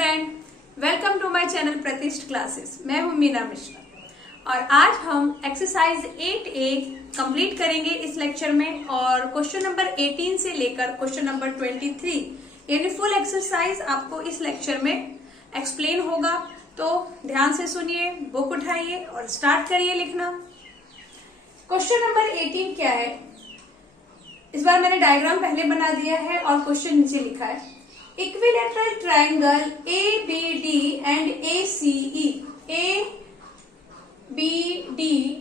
Friend, welcome to my channel Pratishth classes. मैं हूं मीना मिश्रा और आज हम एक्सरसाइज 8A कंप्लीट करेंगे इस लेक्चर में और क्वेश्चन नंबर 18 से लेकर क्वेश्चन नंबर 23 यानी फुल एक्सरसाइज आपको इस लेक्चर में एक्सप्लेन होगा। तो ध्यान से सुनिए, बुक उठाइए और स्टार्ट करिए लिखना। क्वेश्चन नंबर 18 क्या है? इस बार मैंने डायग्राम पहले बना दिया है और क्वेश्चन नीचे लिखा है। Equilateral triangle ABD and ACE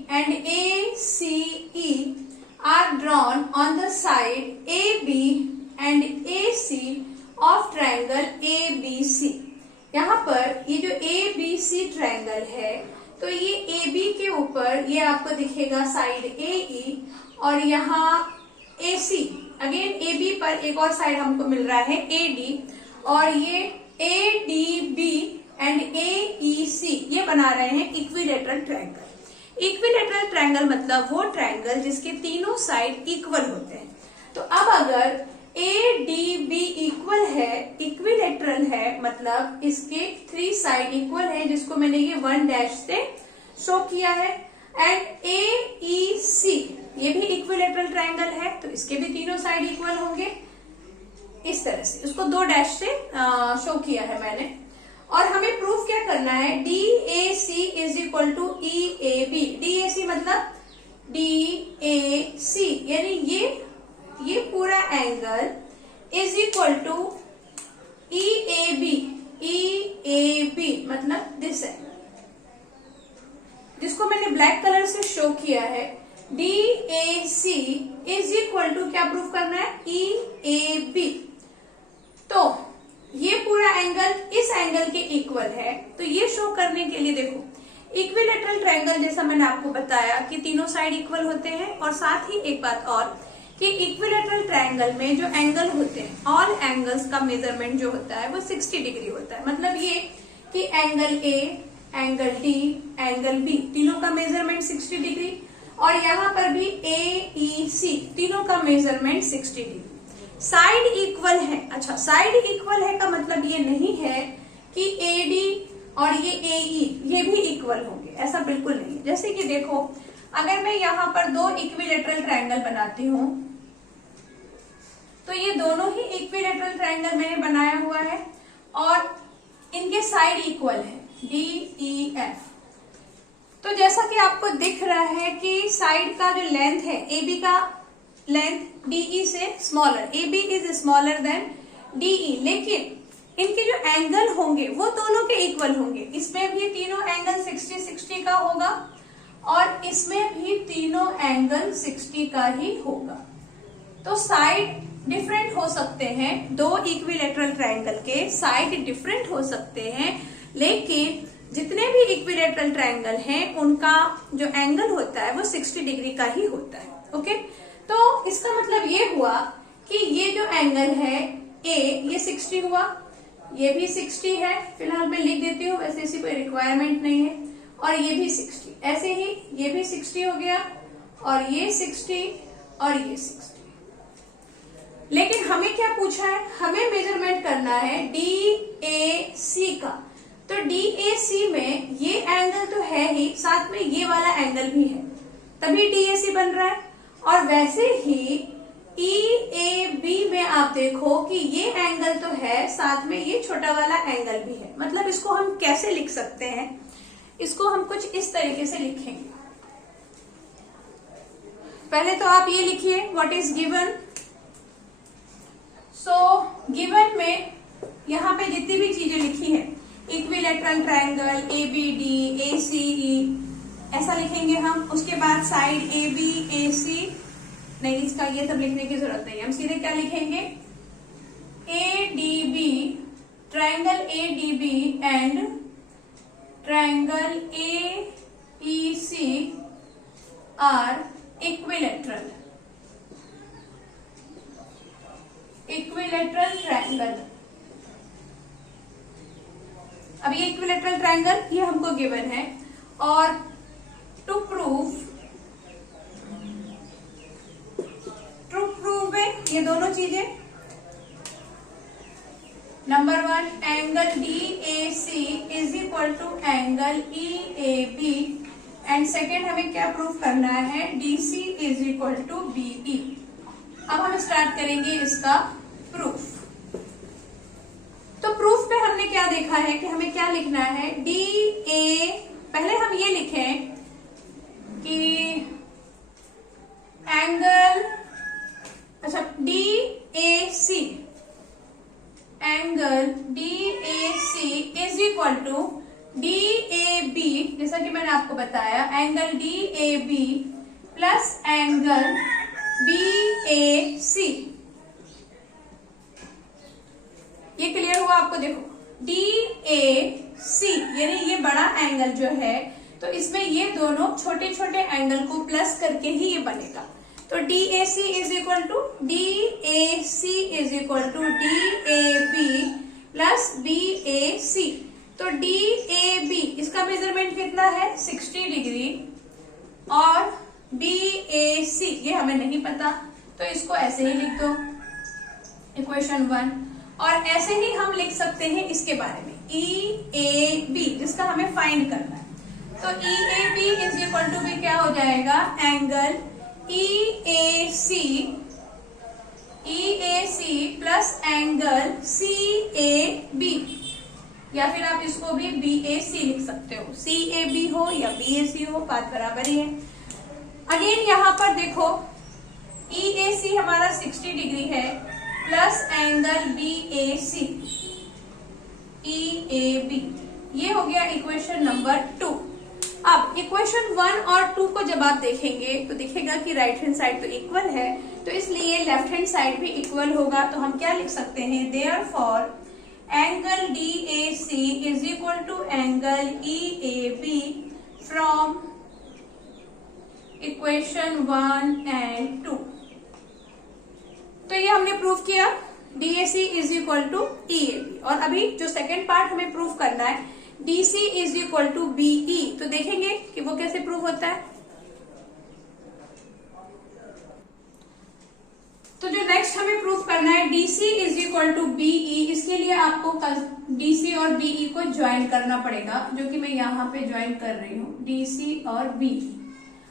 and ACE are drawn on the side AB and AC of triangle ABC। यहाँ पर ये जो ABC ट्राइंगल है तो ये AB के ऊपर ये आपको दिखेगा साइड AE और यहाँ AC अगेन AB पर एक और साइड हमको मिल रहा है AD और ये ADB एंड AEC ये बना रहे हैं इक्विलेटरल ट्रायंगल। इक्विलेटरल ट्रायंगल मतलब वो ट्रायंगल जिसके तीनों साइड इक्वल होते हैं। तो अब अगर ADB इक्वल है, इक्विलेटरल है, मतलब इसके 3 साइड इक्वल है जिसको मैंने ये 1 डैश से शो किया है। एंड AEC ये भी इक्विलेटरल ट्रायंगल है तो इसके भी तीनों साइड इक्वल होंगे। इस तरह से उसको 2 डैश से शो किया है मैंने। और हमें प्रूफ क्या करना है? DAC is equal to EAB। DAC मतलब DAC यानी ये पूरा angle is equal to EAB। EAB मतलब दिस एंगल जिसको मैंने ब्लैक कलर से शो किया है। DAC इज इक्वल टू क्या प्रूफ करना है? EAB। तो ये पूरा एंगल इस एंगल के इक्वल है। तो ये शो करने के लिए देखो इक्विलेटरल ट्रायंगल जैसा मैंने आपको बताया कि तीनों साइड इक्वल होते हैं और साथ ही एक बात और कि इक्विलेटरल ट्रायंगल में जो एंगल होते हैं ऑल एंगल्स का मेजरमेंट जो होता है वो 60 डिग्री होता है। मतलब ये कि angle A, angle D, angle B तीनों का मेजरमेंट 60 डिग्री और यहाँ पर भी AEC तीनों का मेजरमेंट 60 डिग्री। साइड इक्वल है। अच्छा, साइड इक्वल है का मतलब ये नहीं है कि AD और ये AE ये भी इक्वल होंगे, ऐसा बिल्कुल नहीं। जैसे कि देखो अगर मैं यहाँ पर 2 इक्विलेटरल ट्रायंगल बनाती हूँ तो ये दोनों ही इक्विलेटरल ट्रायंगल मैंने बनाया हुआ है और इनके साइड इक्वल है DEF। तो जैसा कि आपको दिख रहा है कि साइड का जो लेंथ है AB का लेंथ DE से smaller, AB is smaller than DE, लेकिन इनके जो एंगल होंगे वो दोनों के इक्वल होंगे। इसमें भी तीनों एंगल 60-60 का होगा और इसमें भी तीनों एंगल 60 का ही होगा। तो साइड डिफरेंट हो सकते हैं, 2 इक्विलेटरल ट्रायंगल के साइड डिफरेंट हो सकते हैं, लेकिन जितने भी इक्विलेटरल ट्रायंगल हैं उनका जो एंगल होता है वो 60 डिग्री का ही होता है। ओके, तो इसका मतलब ये हुआ कि ये जो एंगल है A ये 60 हुआ, ये भी 60 है। फिलहाल मैं लिख देती हूँ, वैसे इसी कोई रिक्वायरमेंट नहीं है। और ये भी 60, ऐसे ही ये भी 60 हो गया और ये 60 और ये 60। लेकिन हमें क्या पूछा है? हमें मेजरमेंट करना है DAC का। तो DAC में ये एंगल तो है ही, साथ में ये वाला एंगल भी है, तभी DAC बन रहा है। और वैसे ही EAB में आप देखो कि ये एंगल तो है, साथ में ये छोटा वाला एंगल भी है। मतलब इसको हम कैसे लिख सकते हैं? इसको हम कुछ इस तरीके से लिखेंगे। पहले तो आप ये लिखिए what is given. So given में यहाँ पे जितनी भी चीजें लिखी है, इक्विलेटरल ट्रायंगल ABD ACE ऐसा लिखेंगे हम। उसके बाद साइड AB AC नहीं, इसका ये सब लिखने की जरूरत नहीं है, हम सीधे क्या लिखेंगे? ADB triangle ADB and triangle AEC are equilateral triangle. अब ये इक्विलेटरल ट्रायंगल ये हमको गिवन है और टू प्रूव ये दोनों चीजें number 1 angle DAC is equal to angle EAB and second हमें क्या प्रूव करना है, DC is equal to BE। अब हम स्टार्ट करेंगे इसका प्रूफ। तो प्रूफ पे हमने क्या देखा है कि हमें क्या लिखना है, DA, पहले हम ये लिखें कि एंगल, अच्छा DAC, angle DAC is equal to DAB, जैसा कि मैंने आपको बताया, angle DAB plus angle BAC। ये क्लियर हुआ आपको? देखो DAC यानी ये बड़ा एंगल जो है, तो इसमें ये दोनों छोटे छोटे एंगल को प्लस करके ही ये बनेगा। तो DAC is equal to DAB plus BAC। तो DAB इसका मेजरमेंट कितना है, 60 डिग्री, और BAC ये हमें नहीं पता, तो इसको ऐसे ही लिख दो, इक्वेशन 1। और ऐसे ही हम लिख सकते हैं इसके बारे में, EAB जिसका हमें फाइंड करना है। तो EAB इज इक्वल टू भी क्या हो जाएगा, angle EAC plus angle CAB, या फिर आप इसको भी BAC लिख सकते हो, CAB हो या BAC हो, बात बराबर ही है। अगेन यहाँ पर देखो EAC हमारा 60 डिग्री है प्लस एंगल BAC EAB, ये हो गया इक्वेशन नंबर 2। अब इक्वेशन 1 और 2 को जब आप देखेंगे तो दिखेगा कि राइट हैंड साइड तो इक्वल है, तो इसलिए लेफ्ट हैंड साइड भी इक्वल होगा। तो हम क्या लिख सकते हैं, therefore angle DAC is equal to angle EAB from equation 1 and 2। तो ये हमने प्रूव किया, DAC is equal to EAB। और अभी जो सेकेंड पार्ट हमें प्रूव करना है, DC is equal to BE, तो देखेंगे कि वो कैसे प्रूव होता है। तो जो नेक्स्ट हमें प्रूव करना है, DC is equal to BE, इसके लिए आपको DC और BE को ज्वाइन करना पड़ेगा, जो कि मैं यहाँ पे ज्वाइन कर रही हूँ, DC और BE।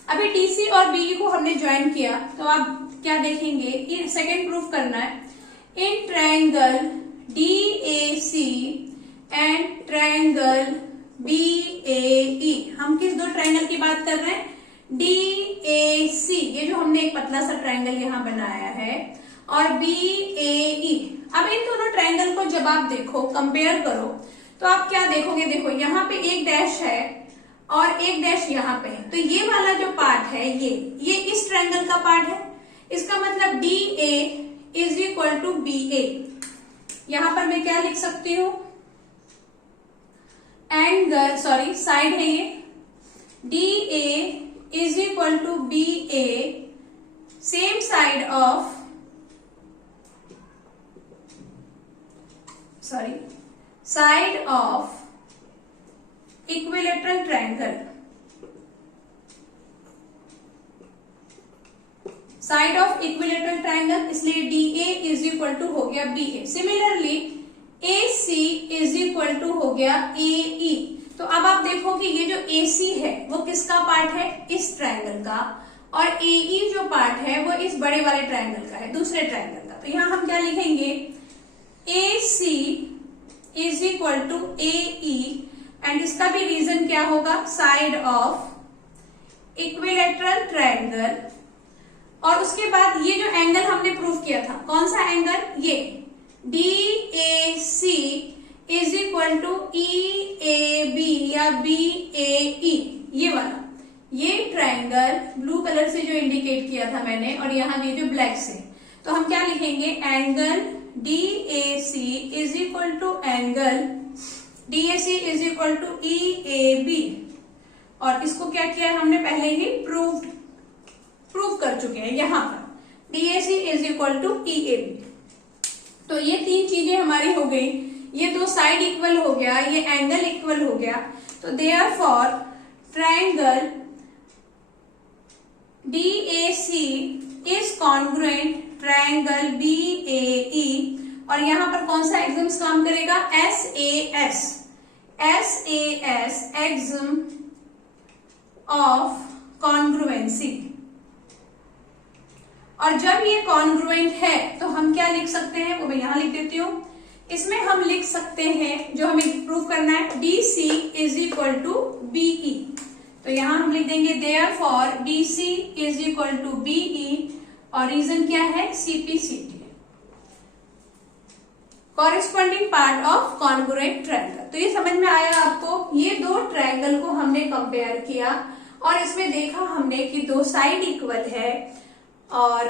अभी DC और BE को हमने ज्वाइन किया, तो आप क्या देखेंगे, ये सेकेंड प्रूफ करना है, in triangle DAC and triangle BAE। हम किस दो ट्रायंगल की बात कर रहे हैं, DAC, ये जो हमने एक पतला सा ट्रायंगल यहाँ बनाया है, और BAE। अब इन दोनों ट्रायंगल को जब आप देखो, कंपेयर करो, तो आप क्या देखोगे, देखो यहाँ पे एक डैश है और एक डैश यहाँ पे है, तो ये वाला जो पार्ट है ये इस ट्रायंगल का पार्ट है। इसका मतलब DA is equal to BA। यहां पर मैं क्या लिख सकती हूं, एंगल, सॉरी साइड है ये, DA is equal to BA, same side of, sorry side of equilateral triangle, side of equilateral triangle, इसलिए DA इज इक्वल टू हो गया BA। Similarly AC is equal to हो गया AE। तो अब आप देखो कि ये जो AC है वो किसका पार्ट है, इस ट्रायंगल का, और AE जो पार्ट है वो इस बड़े वाले ट्रायंगल का है, दूसरे ट्रायंगल का। तो यहां हम क्या लिखेंगे, AC is equal to AE, and इसका भी रीजन क्या होगा, साइड ऑफ इक्विलेटरल ट्रायंगल। और उसके बाद ये जो एंगल हमने प्रूव किया था, कौन सा एंगल, ये DAC is equal to EAB या BAE, ये वाला, ये ट्रायंगल ब्लू कलर से जो इंडिकेट किया था मैंने, और यहाँ ये जो ब्लैक से, तो हम क्या लिखेंगे, angle DAC is equal to angle DAC is equal to EAB। और इसको क्या किया हमने पहले ही प्रूव कर चुके हैं, यहां पर DAC is equal to EAB। तो ये तीन चीजें हमारी हो गई, ये दो साइड इक्वल हो गया, ये एंगल इक्वल हो गया। तो therefore triangle DAC is congruent triangle BAE और यहाँ पर कौन सा एग्जम्स काम करेगा, SAS एग्जम ऑफ कॉन्ग्रुएंसी। और जब ये कॉन्ग्रुएंट है तो हम क्या लिख सकते हैं, वो मैं यहां लिख देती हूँ। इसमें हम लिख सकते हैं, जो हमें प्रूव करना है, DC is equal to BE। तो यहां हम लिख देंगे therefore DC is equal to BE और रीजन क्या है, CPCT corresponding part of congruent triangle. तो ये समझ में आया आपको, ये दो ट्रायंगल को हमने कंपेयर किया और इसमें देखा हमने कि दो साइड इक्वल है और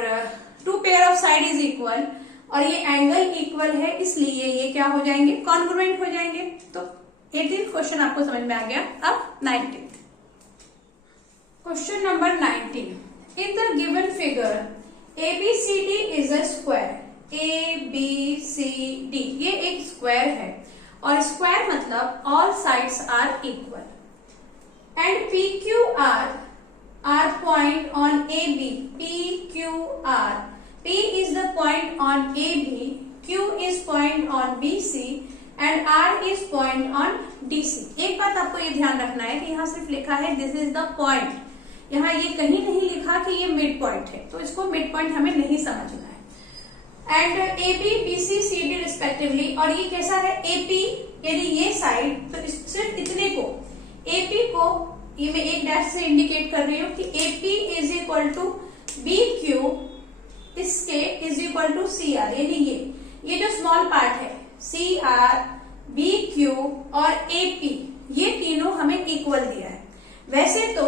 two pair of side is equal और ये एंगल इक्वल है, इसलिए ये क्या हो जाएंगे, कॉन्ग्रुएंट हो जाएंगे। तो 18th क्वेश्चन आपको समझ में आ गया। अब 19th question number 19, in the given figure ABCD is a square. ABCD ये एक स्क्वायर है और स्क्वायर मतलब all sides are equal and PQR are point on AB. PQR. P is the point on AB, Q is point on BC and R is point on DC. एक बात आपको ये ध्यान रखना है कि यहाँ सिर्फ लिखा है दिस इज द पॉइंट, यहाँ ये कहीं नहीं लिखा कि ये मिड पॉइंट है, तो इसको मिड पॉइंट हमें नहीं समझना है। And AB, BC, CD respectively, और ये कैसा है, AP यानी ये साइड, तो सिर्फ इतने को AP को ये मैं एक डैश से इंडिकेट कर रही हूँ कि AP is equal to BQ, इसके इज इक्वल टू CR, यानी ये जो स्मॉल पार्ट है CR, BQ और AP, ये तीनों हमें इक्वल दिया है। वैसे तो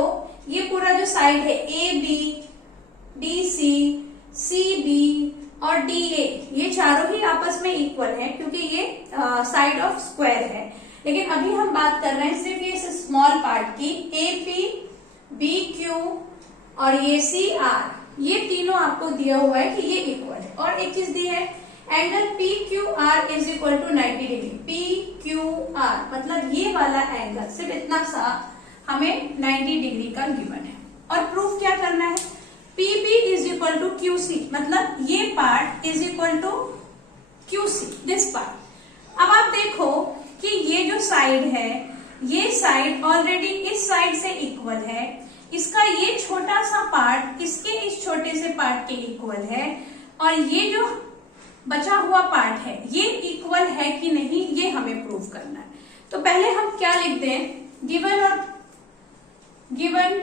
ये पूरा जो साइड है AB, DC, CB और DA, ये चारों ही आपस में इक्वल है क्योंकि ये साइड ऑफ स्क्वायर है। लेकिन अभी हम बात कर रहे हैं सिर्फ ये स्मॉल पार्ट की, AP, BQ और ये CR, ये तीनों आपको दिया हुआ है कि ये इक्वल है। और एक चीज दी है, angle PQR is equal to 90 degree. PQR मतलब ये वाला एंगल, सिर्फ इतना सा हमें 90 डिग्री का गिवन है। और प्रूफ क्या करना है, PB is equal to QC, मतलब ये part is equal to QC, this part. अब आप देखो कि ये जो साइड है, ये साइड ऑलरेडी इस साइड से इक्वल है, इसका ये छोटा सा पार्ट इसके इस छोटे से पार्ट के इक्वल है, और ये जो बचा हुआ पार्ट है ये इक्वल है कि नहीं, ये हमें प्रूव करना है। तो पहले हम क्या लिख दें, गिवन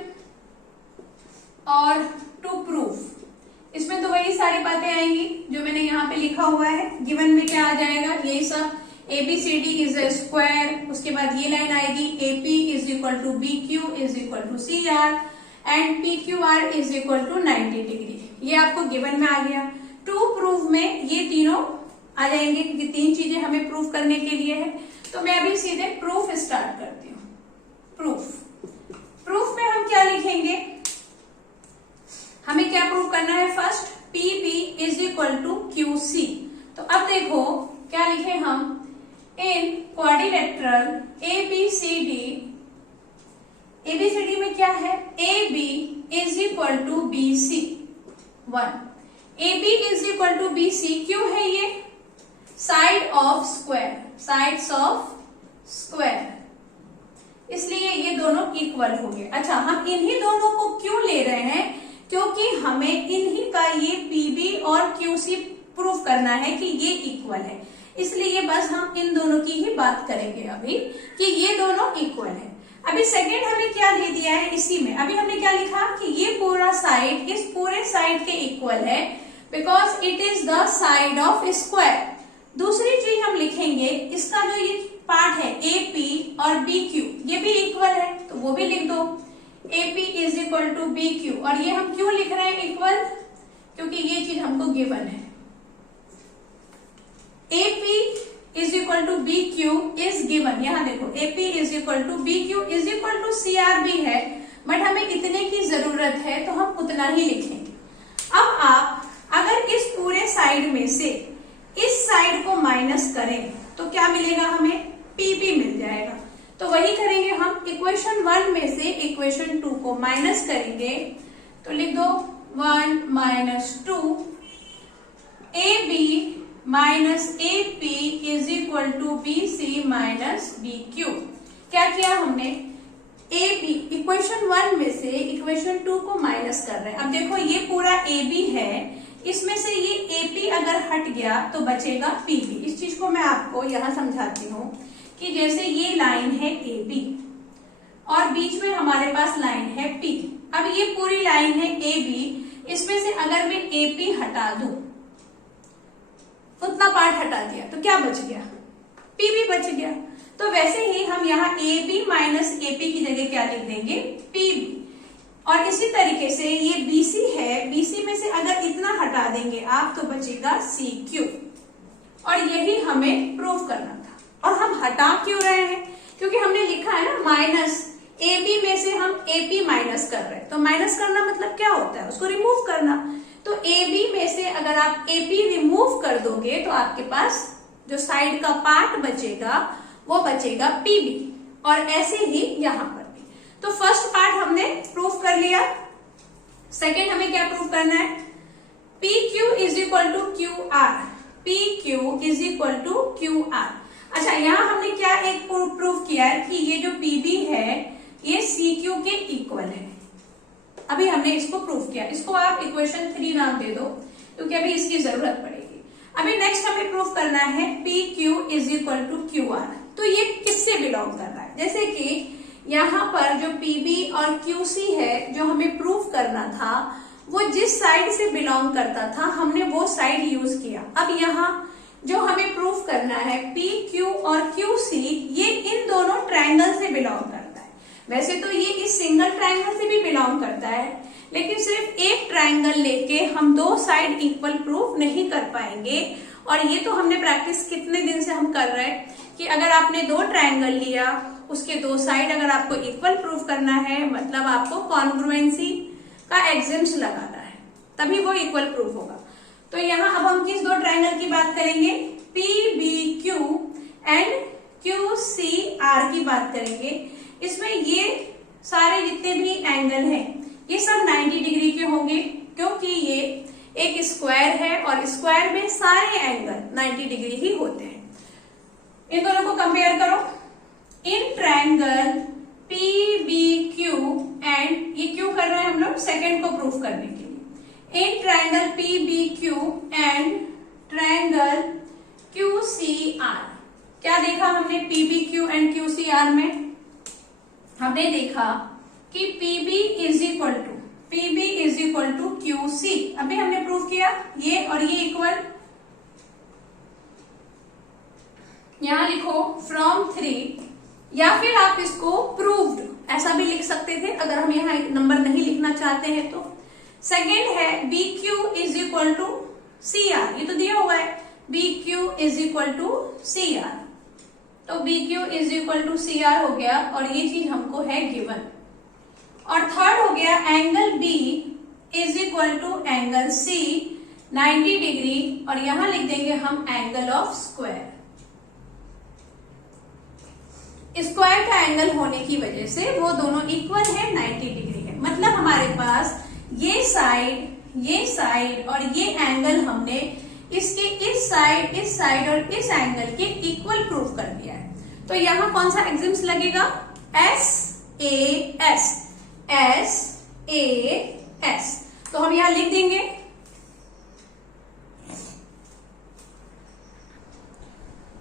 और टू प्रूफ। इसमें तो वही सारी बातें आएंगी जो मैंने यहाँ पे लिखा हुआ है। गिवन में क्या आ जाएगा, यही सब, ABCD इज अ स्क्वायर, उसके बाद ये लाइन आएगी AP is equal to BQ is equal to CR and PQR is equal to 90 degree. ये आपको गिवन में आ गया। टू प्रूफ में ये तीनों आ जाएंगे क्योंकि तीन चीजें हमें प्रूफ करने के लिए है। तो मैं अभी सीधे प्रूफ स्टार्ट करती हूँ। प्रूफ में हम क्या लिखेंगे, हमें क्या प्रूफ करना है, first PB is equal to QC। तो अब देखो क्या लिखे हम, इन क्वाड्रिलेटरल ABCD में क्या है, AB is equal to BC 1। AB is equal to BC क्यों है, ये side of square, sides of square, इसलिए ये दोनों इक्वल हो गए। अच्छा, हम इन्हीं दोनों को क्यों ले रहे हैं, क्योंकि हमें इन्हीं का ये PB और QC प्रूफ करना है कि ये इक्वल है, इसलिए बस हम इन दोनों की ही बात करेंगे अभी कि ये दोनों इक्वल है। अभी सेकेंड हमें क्या दे दिया है, इसी में अभी हमने क्या लिखा कि ये पूरा साइड इस पूरे साइड के इक्वल है because it is the side of square. दूसरी चीज हम लिखेंगे, इसका जो ये पार्ट है AP और BQ ये भी इक्वल है, तो वो भी लिख दो, AP is equal to BQ। और ये हम क्यों लिख रहे हैं इक्वल, क्योंकि ये चीज हमको गिवन है। AP is equal to BQ is given, यहाँ देखो AP is equal to BQ is equal to CR भी है, बट हमें इतने की जरूरत है तो हम उतना ही लिखेंगे। अब आप अगर इस पूरे साइड में से इस साइड को माइनस करें तो क्या मिलेगा, हमें PB मिल जाएगा। तो वही करेंगे हम, इक्वेशन 1 में से इक्वेशन 2 को माइनस करेंगे तो लिख दो 1 - 2 AB minus A P is equal to B C minus B Q. क्या किया हमने, ए बी इक्वेशन 1 में से इक्वेशन 2 को माइनस कर रहे हैं। अब देखो ये पूरा ए बी है, इसमें से ये ए पी अगर हट गया तो बचेगा पी बी। इस चीज को मैं आपको यहां समझाती हूँ कि जैसे ये लाइन है ए बी और बीच में हमारे पास लाइन है पी। अब ये पूरी लाइन है ए बी, इसमें से अगर मैं ए पी हटा दूं, उतना पार्ट हटा दिया तो क्या बच गया, पी बी बच गया। तो वैसे ही हम यहाँ A B minus A P की जगह क्या लिख देंगे, पी बी। और इसी तरीके से ये बीसी है, बीसी में से अगर इतना हटा देंगे आप तो बचेगा सी क्यू। और यही हमें प्रूव करना था। और हम हटा क्यों रहे हैं, क्योंकि हमने लिखा है ना माइनस ए बी में से हम ए पी माइनस कर रहे हैं। तो माइनस करना मतलब क्या होता है, उसको रिमूव करना। तो ए बी में से अगर आप ए पी रिमूव कर दोगे तो आपके पास जो साइड का पार्ट बचेगा वो बचेगा पी बी। और ऐसे ही यहां पर भी। तो फर्स्ट पार्ट हमने प्रूफ कर लिया। सेकेंड हमें क्या प्रूफ करना है, P Q is equal to Q R. P Q is equal to Q R. अच्छा, यहां हमने क्या एक प्रूफ किया है कि ये जो पी बी है ये सी क्यू के इक्वल है। अभी हमने इसको प्रूफ किया। इसको आप इक्वेशन 3 नाम दे दो क्योंकि अभी इसकी जरूरत पड़ेगी। अभी नेक्स्ट हमें प्रूफ करना है P Q is equal to Q R. तो ये किससे बिलोंग कर रहा है, जैसे कि यहाँ पर जो पी बी और क्यू सी है जो हमें प्रूफ करना था वो जिस साइड से बिलोंग करता था हमने वो साइड यूज किया। अब यहाँ जो हमें प्रूफ करना है पी क्यू और क्यू सी, ये इन दोनों ट्रायंगल से बिलोंग करता है। वैसे तो ये इस सिंगल ट्रायंगल से भी बिलोंग करता है, लेकिन सिर्फ एक ट्रायंगल लेके हम दो साइड इक्वल प्रूफ नहीं कर पाएंगे। और ये तो हमने प्रैक्टिस कितने दिन से हम कर रहे हैं कि अगर आपने दो ट्रायंगल लिया उसके दो साइड अगर आपको इक्वल प्रूफ करना है मतलब आपको कॉन्ग्रुएंसी का एक्सिम्स लगाना है, तभी वो इक्वल प्रूफ होगा। तो यहाँ अब हम किस दो ट्रायंगल की बात करेंगे, P B Q and Q C R की बात करेंगे। इसमें ये सारे जितने भी एंगल हैं ये सब 90 डिग्री के होंगे क्योंकि ये एक स्क्वायर है और स्क्वायर में सारे एंगल 90 डिग्री ही होते हैं। इन दोनों को कंपेयर करो। In triangle P B Q and ये क्यों कर रहे हैं हम लोग, सेकेंड को प्रूफ करने के लिए। In triangle P B Q and triangle Q C R, क्या देखा हमने P B Q and Q C R में, हमने देखा कि P B is equal to Q C. अभी हमने प्रूव किया ये और ये इक्वल। यहां लिखो फ्रॉम 3 या फिर आप इसको प्रूव्ड ऐसा भी लिख सकते थे अगर हम यहाँ नंबर नहीं लिखना चाहते हैं तो। सेकेंड है B Q is equal to C R, ये तो दिया हुआ है B Q is equal to C R. तो B Q is equal to C R हो गया और ये चीज हमको है गिवन। और थर्ड हो गया angle B is equal to angle C 90 degree और यहां लिख देंगे हम एंगल ऑफ स्क्वायर। स्क्वायर का एंगल होने की वजह से वो दोनों इक्वल है, 90 डिग्री है। मतलब हमारे पास ये साइड और ये एंगल हमने इसके इस साइड और इस एंगल के इक्वल प्रूफ कर दिया है। तो यहां कौन सा एक्सिम्स लगेगा, S A S, S A S. तो हम यहां लिख देंगे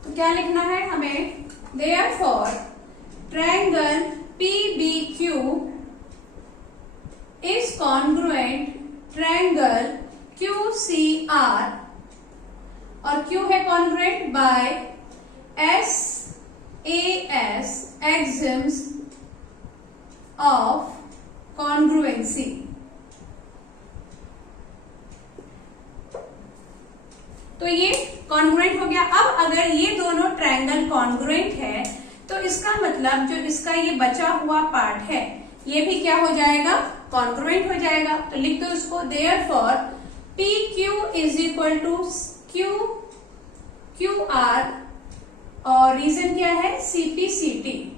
तो क्या लिखना है हमें, Therefore, triangle PBQ is congruent triangle QCR और Q है congruent by SAS axioms of congruency। तो ये कॉन्ग्रुएंट हो गया। अब अगर ये दोनों ट्रायंगल कॉन्ग्रुएंट है तो इसका मतलब जो इसका ये बचा हुआ पार्ट है ये भी क्या हो जाएगा, कॉन्ग्रुएंट हो जाएगा। तो लिख दो इसको, therefore P Q is equal to Q R और रीजन क्या है, सीपी सीटी।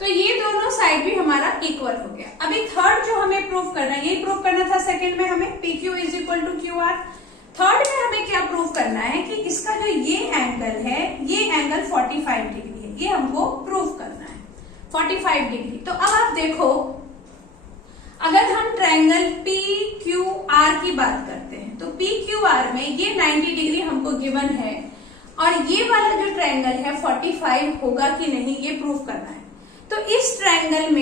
तो ये दोनों साइड भी हमारा इक्वल हो गया। अभी थर्ड जो हमें प्रूफ करना है, ये प्रूफ करना था सेकंड में हमें, P Q is equal to Q R. Third में हमें क्या प्रूव करना है कि इसका जो ये एंगल है, ये एंगल 45 डिग्री है, ये हमको प्रूव करना है 45 डिग्री। तो अब आप देखो, अगर हम ट्रायंगल पी क्यू आर की बात करते हैं तो पी क्यू आर में ये 90 डिग्री हमको गिवन है और ये वाला जो ट्रायंगल है 45 होगा कि नहीं ये प्रूव करना है। तो इस ट्रायंगल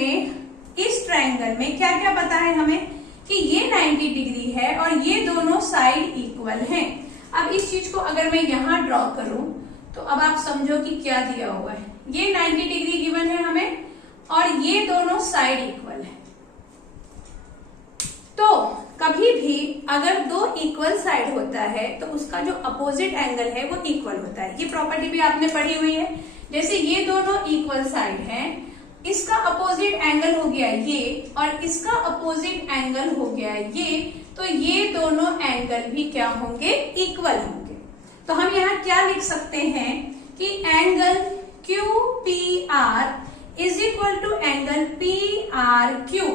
में क्या क्या पता है हमें कि ये 90 डिग्री है और ये दोनों साइड इक्वल हैं। अब इस चीज को अगर मैं यहां ड्रॉ करूं तो अब आप समझो कि क्या दिया हुआ है। ये 90 डिग्री गिवन है हमें और ये दोनों साइड इक्वल है। तो कभी भी अगर दो इक्वल साइड होता है तो उसका जो अपोजिट एंगल है वो इक्वल होता है। ये प्रॉपर्टी भी आपने पढ़ी हुई है। जैसे ये दोनों इक्वल साइड हैं, इसका अपोजिट एंगल हो गया ये और इसका अपोजिट एंगल हो गया ये, तो ये दोनों एंगल भी क्या होंगे, इक्वल होंगे। तो हम यहाँ क्या लिख सकते हैं कि angle Q P R is equal to angle P R Q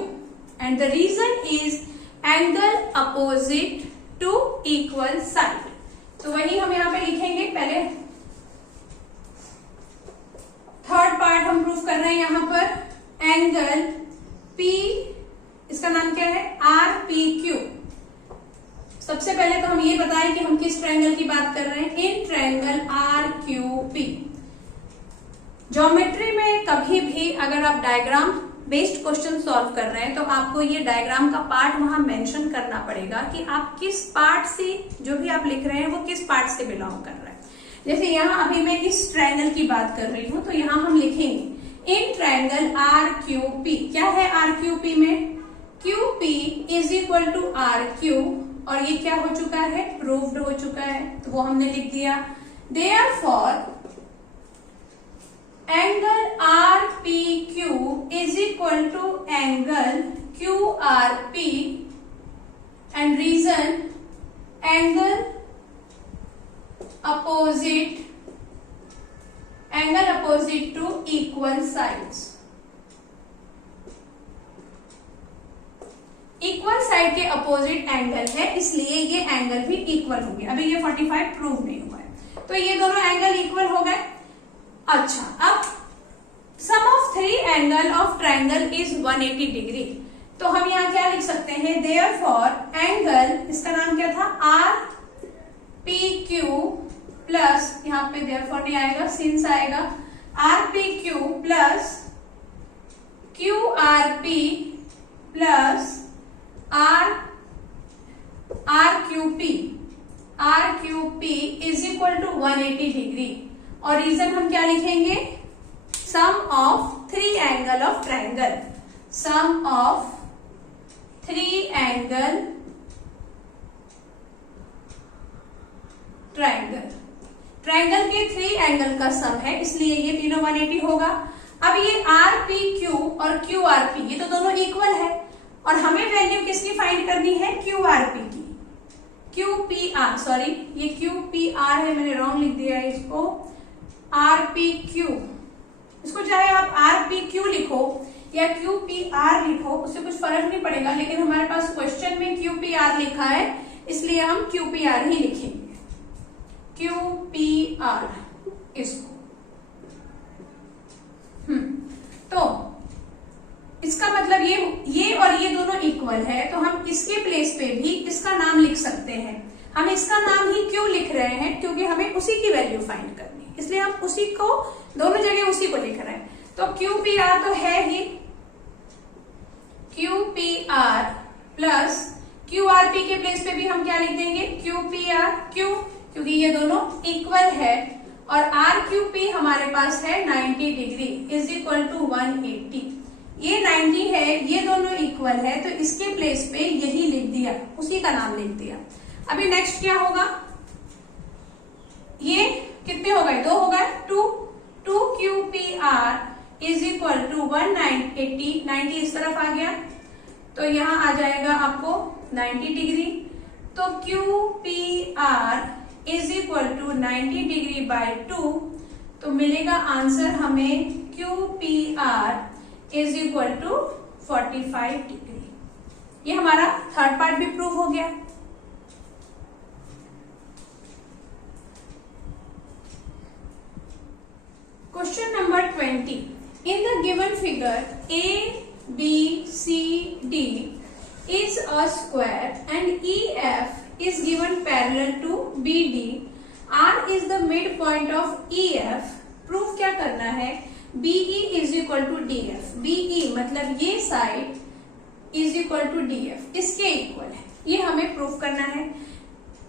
and the reason is angle opposite to equal side. तो वही हम यहाँ पे लिखेंगे। पहले थर्ड पार्ट हम प्रूफ कर रहे हैं यहाँ पर, एंगल P, इसका नाम क्या है, आर पी क्यू। सबसे पहले तो हम ये बताएं कि हम किस ट्रायंगल की बात कर रहे हैं, in triangle R Q P. Geometry में कभी भी अगर आप डायग्राम बेस्ड क्वेश्चन सॉल्व कर रहे हैं तो आपको ये डायग्राम का पार्ट वहां मेंशन करना पड़ेगा कि आप किस पार्ट से, जो भी आप लिख रहे हैं वो किस पार्ट से बिलोंग कर रहे हैं। जैसे यहाँ अभी मैं इस ट्रायंगल की बात कर रही हूं तो यहाँ हम लिखेंगे in triangle R Q P. क्या है आर क्यू पी में, Q P is equal to R Q, और ये क्या हो चुका है, प्रूव्ड हो चुका है, तो वो हमने लिख दिया। Therefore angle R P Q is equal to angle Q R P and reason angle opposite to equal sides. Equal side के अपोजिट एंगल है इसलिए ये एंगल भी इक्वल हो गया। अभी ये 45 प्रूव नहीं हुआ है, तो ये दोनों एंगल इक्वल हो गए। अच्छा, अब sum of three angle of triangle is 180 degree. तो हम यहाँ क्या लिख सकते हैं, देयरफॉर एंगल, इसका नाम क्या था, आर पी क्यू प्लस, यहाँ पे देयरफॉर नहीं आएगा, सिंस आएगा, R P Q plus Q R P plus R Q P is equal to 180 degree. और रीजन हम क्या लिखेंगे, sum of three angle of triangle, sum of three angle triangle के थ्री एंगल का sum है इसलिए ये तीनों 180 होगा। अब ये आर पी क्यू और क्यू आर पी ये तो दोनों इक्वल है और हमें वैल्यू किसकी फाइंड करनी है, क्यू आर पी की। क्यू पी आर, सॉरी ये क्यू पी आर है, मैंने रॉन्ग लिख दिया है इसको, आर पी क्यू। इसको चाहे आप आर पी क्यू लिखो या क्यू पी आर लिखो, उससे कुछ फर्क नहीं पड़ेगा, लेकिन हमारे पास क्वेश्चन में क्यू पी आर लिखा है इसलिए हम क्यू पी आर ही लिखेंगे, क्यू पी आर इसको। तो इसका मतलब ये और ये दोनों इक्वल है, तो हम इसके प्लेस पे भी इसका नाम लिख सकते हैं। हम इसका नाम ही क्यों लिख रहे हैं, क्योंकि हमें उसी की वैल्यू फाइंड करनी है, इसलिए हम उसी को दोनों जगह उसी को लिख रहे हैं। तो क्यू पी आर तो है ही, Q P R plus Q R P के प्लेस पे भी हम क्या लिख देंगे, क्यू पी आर क्यू, क्योंकि ये दोनों इक्वल है और आर क्यू पी हमारे पास है 90 डिग्री इज इक्वल टू 180। ये 90 है, ये दोनों इक्वल है, तो इसके प्लेस पे यही लिख दिया, उसी का नाम लिख दिया। अभी नेक्स्ट क्या होगा, ये कितने हो गए, 2 हो गए, 2 Q P R is equal to 180, 90 इस तरफ आ गया तो यहाँ आ जाएगा आपको 90 डिग्री। तो Q P R is equal to 90 degree by 2, तो मिलेगा आंसर हमें Q P R is equal to 45 degree. ये हमारा थर्ड पार्ट भी प्रूव हो गया। Question number 20. In the given figure, A, B, C, D is a square and EF is given parallel to BD. R is the midpoint of EF. Proof क्या करना है? BE is equal to DF. BE मतलब ये side is equal to DF, इसके equal है, ये हमें proof करना है।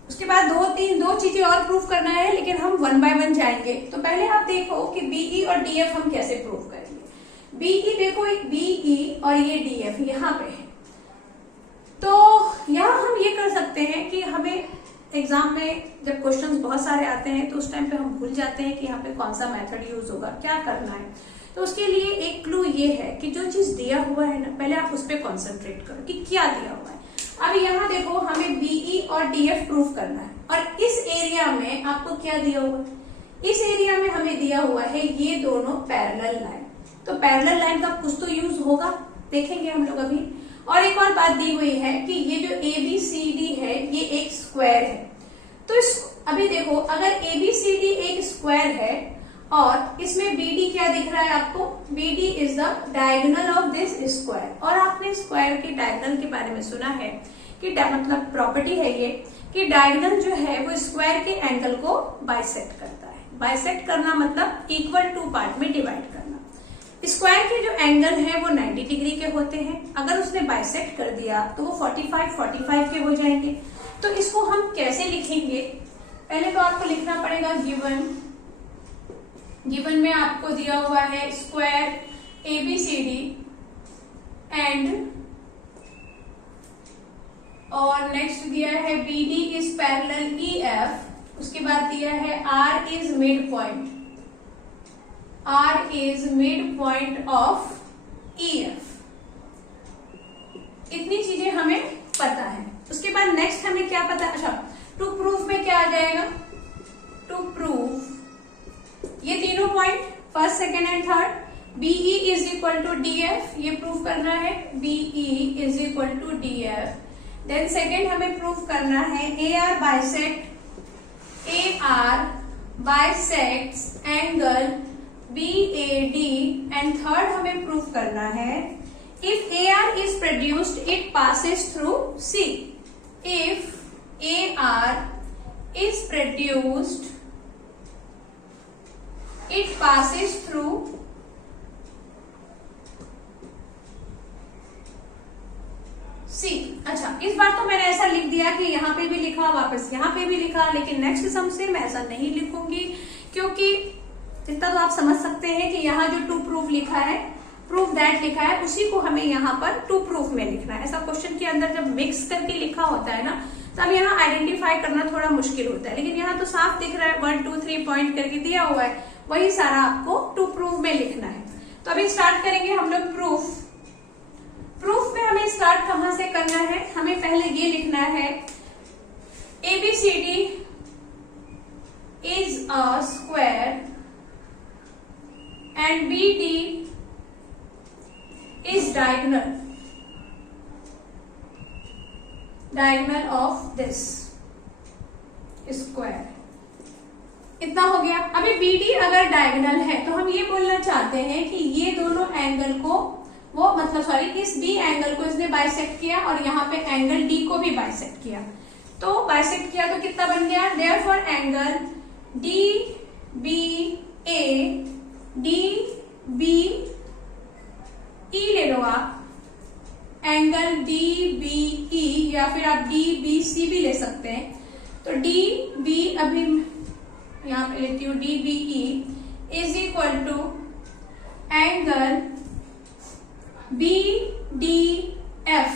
उसके बाद दो चीजें और प्रूफ करना है, लेकिन हम वन बाय वन जाएंगे। तो पहले आप देखो कि बीई और डीएफ हम कैसे प्रूफ करेंगे। बीई देखो, बीई और ये डीएफ यहाँ पे है, तो यहाँ हम ये कर सकते हैं कि हमें एग्जाम में जब क्वेश्चंस बहुत सारे आते हैं तो उस टाइम पे हम भूल जाते हैं कि यहाँ पे कौन सा मेथड यूज होगा, क्या करना है। तो उसके लिए एक क्लू ये है कि जो चीज दिया हुआ है ना, पहले आप उस पर कॉन्सेंट्रेट करो कि क्या दिया हुआ है। अब यहाँ देखो, हमें बीई और डीएफ प्रूफ करना है, और इस एरिया में आपको क्या दिया हुआ है? इस एरिया में हमें दिया हुआ है ये दोनों पैरेलल लाइन। तो पैरेलल लाइन का कुछ तो यूज होगा, देखेंगे हम लोग अभी। और एक और बात दी हुई है कि ये जो ABCD है ये एक स्क्वायर है। तो अभी देखो, अगर ABCD एक स्क्वायर है और इसमें BD क्या दिख रहा है आपको? BD is the diagonal of this square. और आपने स्क्वायर के डायगोनल के बारे में सुना है कि मतलब प्रॉपर्टी है ये कि डायगोनल जो है वो स्क्वायर के एंगल को बाइसेक्ट करता है। बाइसेक्ट करना मतलब इक्वल टू पार्ट में डिवाइड करना। स्क्वायर के जो एंगल है वो 90 डिग्री के होते हैं, अगर उसने बाइसेक्ट कर दिया तो वो 45 के हो जाएंगे। तो इसको हम कैसे लिखेंगे? पहले तो आपको लिखना पड़ेगा गिवन में आपको दिया हुआ है स्क्वायर ABCD एंड, और नेक्स्ट दिया है BD इज पैरेलल EF। उसके बाद दिया है R is mid point, R is mid point of EF। इतनी चीजें हमें पता है। उसके बाद नेक्स्ट हमें क्या पता? अच्छा, टू प्रूफ में क्या आ जाएगा? टू प्रूफ ये तीनों point first, second and third, BE is equal to DF, ये प्रूफ करना है BE is equal to DF। Then second हमें प्रूफ करना है AR bisects angle BAD, and third हमें प्रूफ करना है if AR is produced it passes through C। इफ AR is produced it passes through C। अच्छा, इस बार तो मैंने ऐसा लिख दिया कि यहाँ पे भी लिखा, वापस यहाँ पे भी लिखा, लेकिन नेक्स्ट सम से मैं ऐसा नहीं लिखूंगी, क्योंकि इतना तो आप समझ सकते हैं कि यहाँ जो टू प्रूफ लिखा है, प्रूफ दैट लिखा है, उसी को हमें यहाँ पर टू प्रूफ में लिखना है। ऐसा क्वेश्चन के अंदर जब मिक्स करके लिखा होता है ना, तब यहाँ आइडेंटिफाई करना थोड़ा मुश्किल होता है, लेकिन यहाँ तो साफ दिख रहा है 1 2 3 पॉइंट करके दिया हुआ है, वही सारा आपको टू प्रूफ में लिखना है। तो अभी स्टार्ट करेंगे हम लोग प्रूफ में हमें स्टार्ट कहां से करना है? हमें पहले ये लिखना है ABCD is a square and BD is diagonal of this square. इतना हो गया। अभी BD अगर डायगोनल है तो हम ये बोलना चाहते हैं कि ये दोनों एंगल को वो मतलब सॉरी इस B एंगल को इसने बाइसेक्ट किया और यहाँ पे एंगल D को भी बाइसेक्ट किया। तो बाइसेक्ट किया तो कितना बन गया? देयरफॉर एंगल DBA DBE ले लो आप, एंगल DBE या फिर आप DBC भी ले सकते हैं। तो DB अभी यहाँ पे लेती हूँ, DBE is equal to angle BDF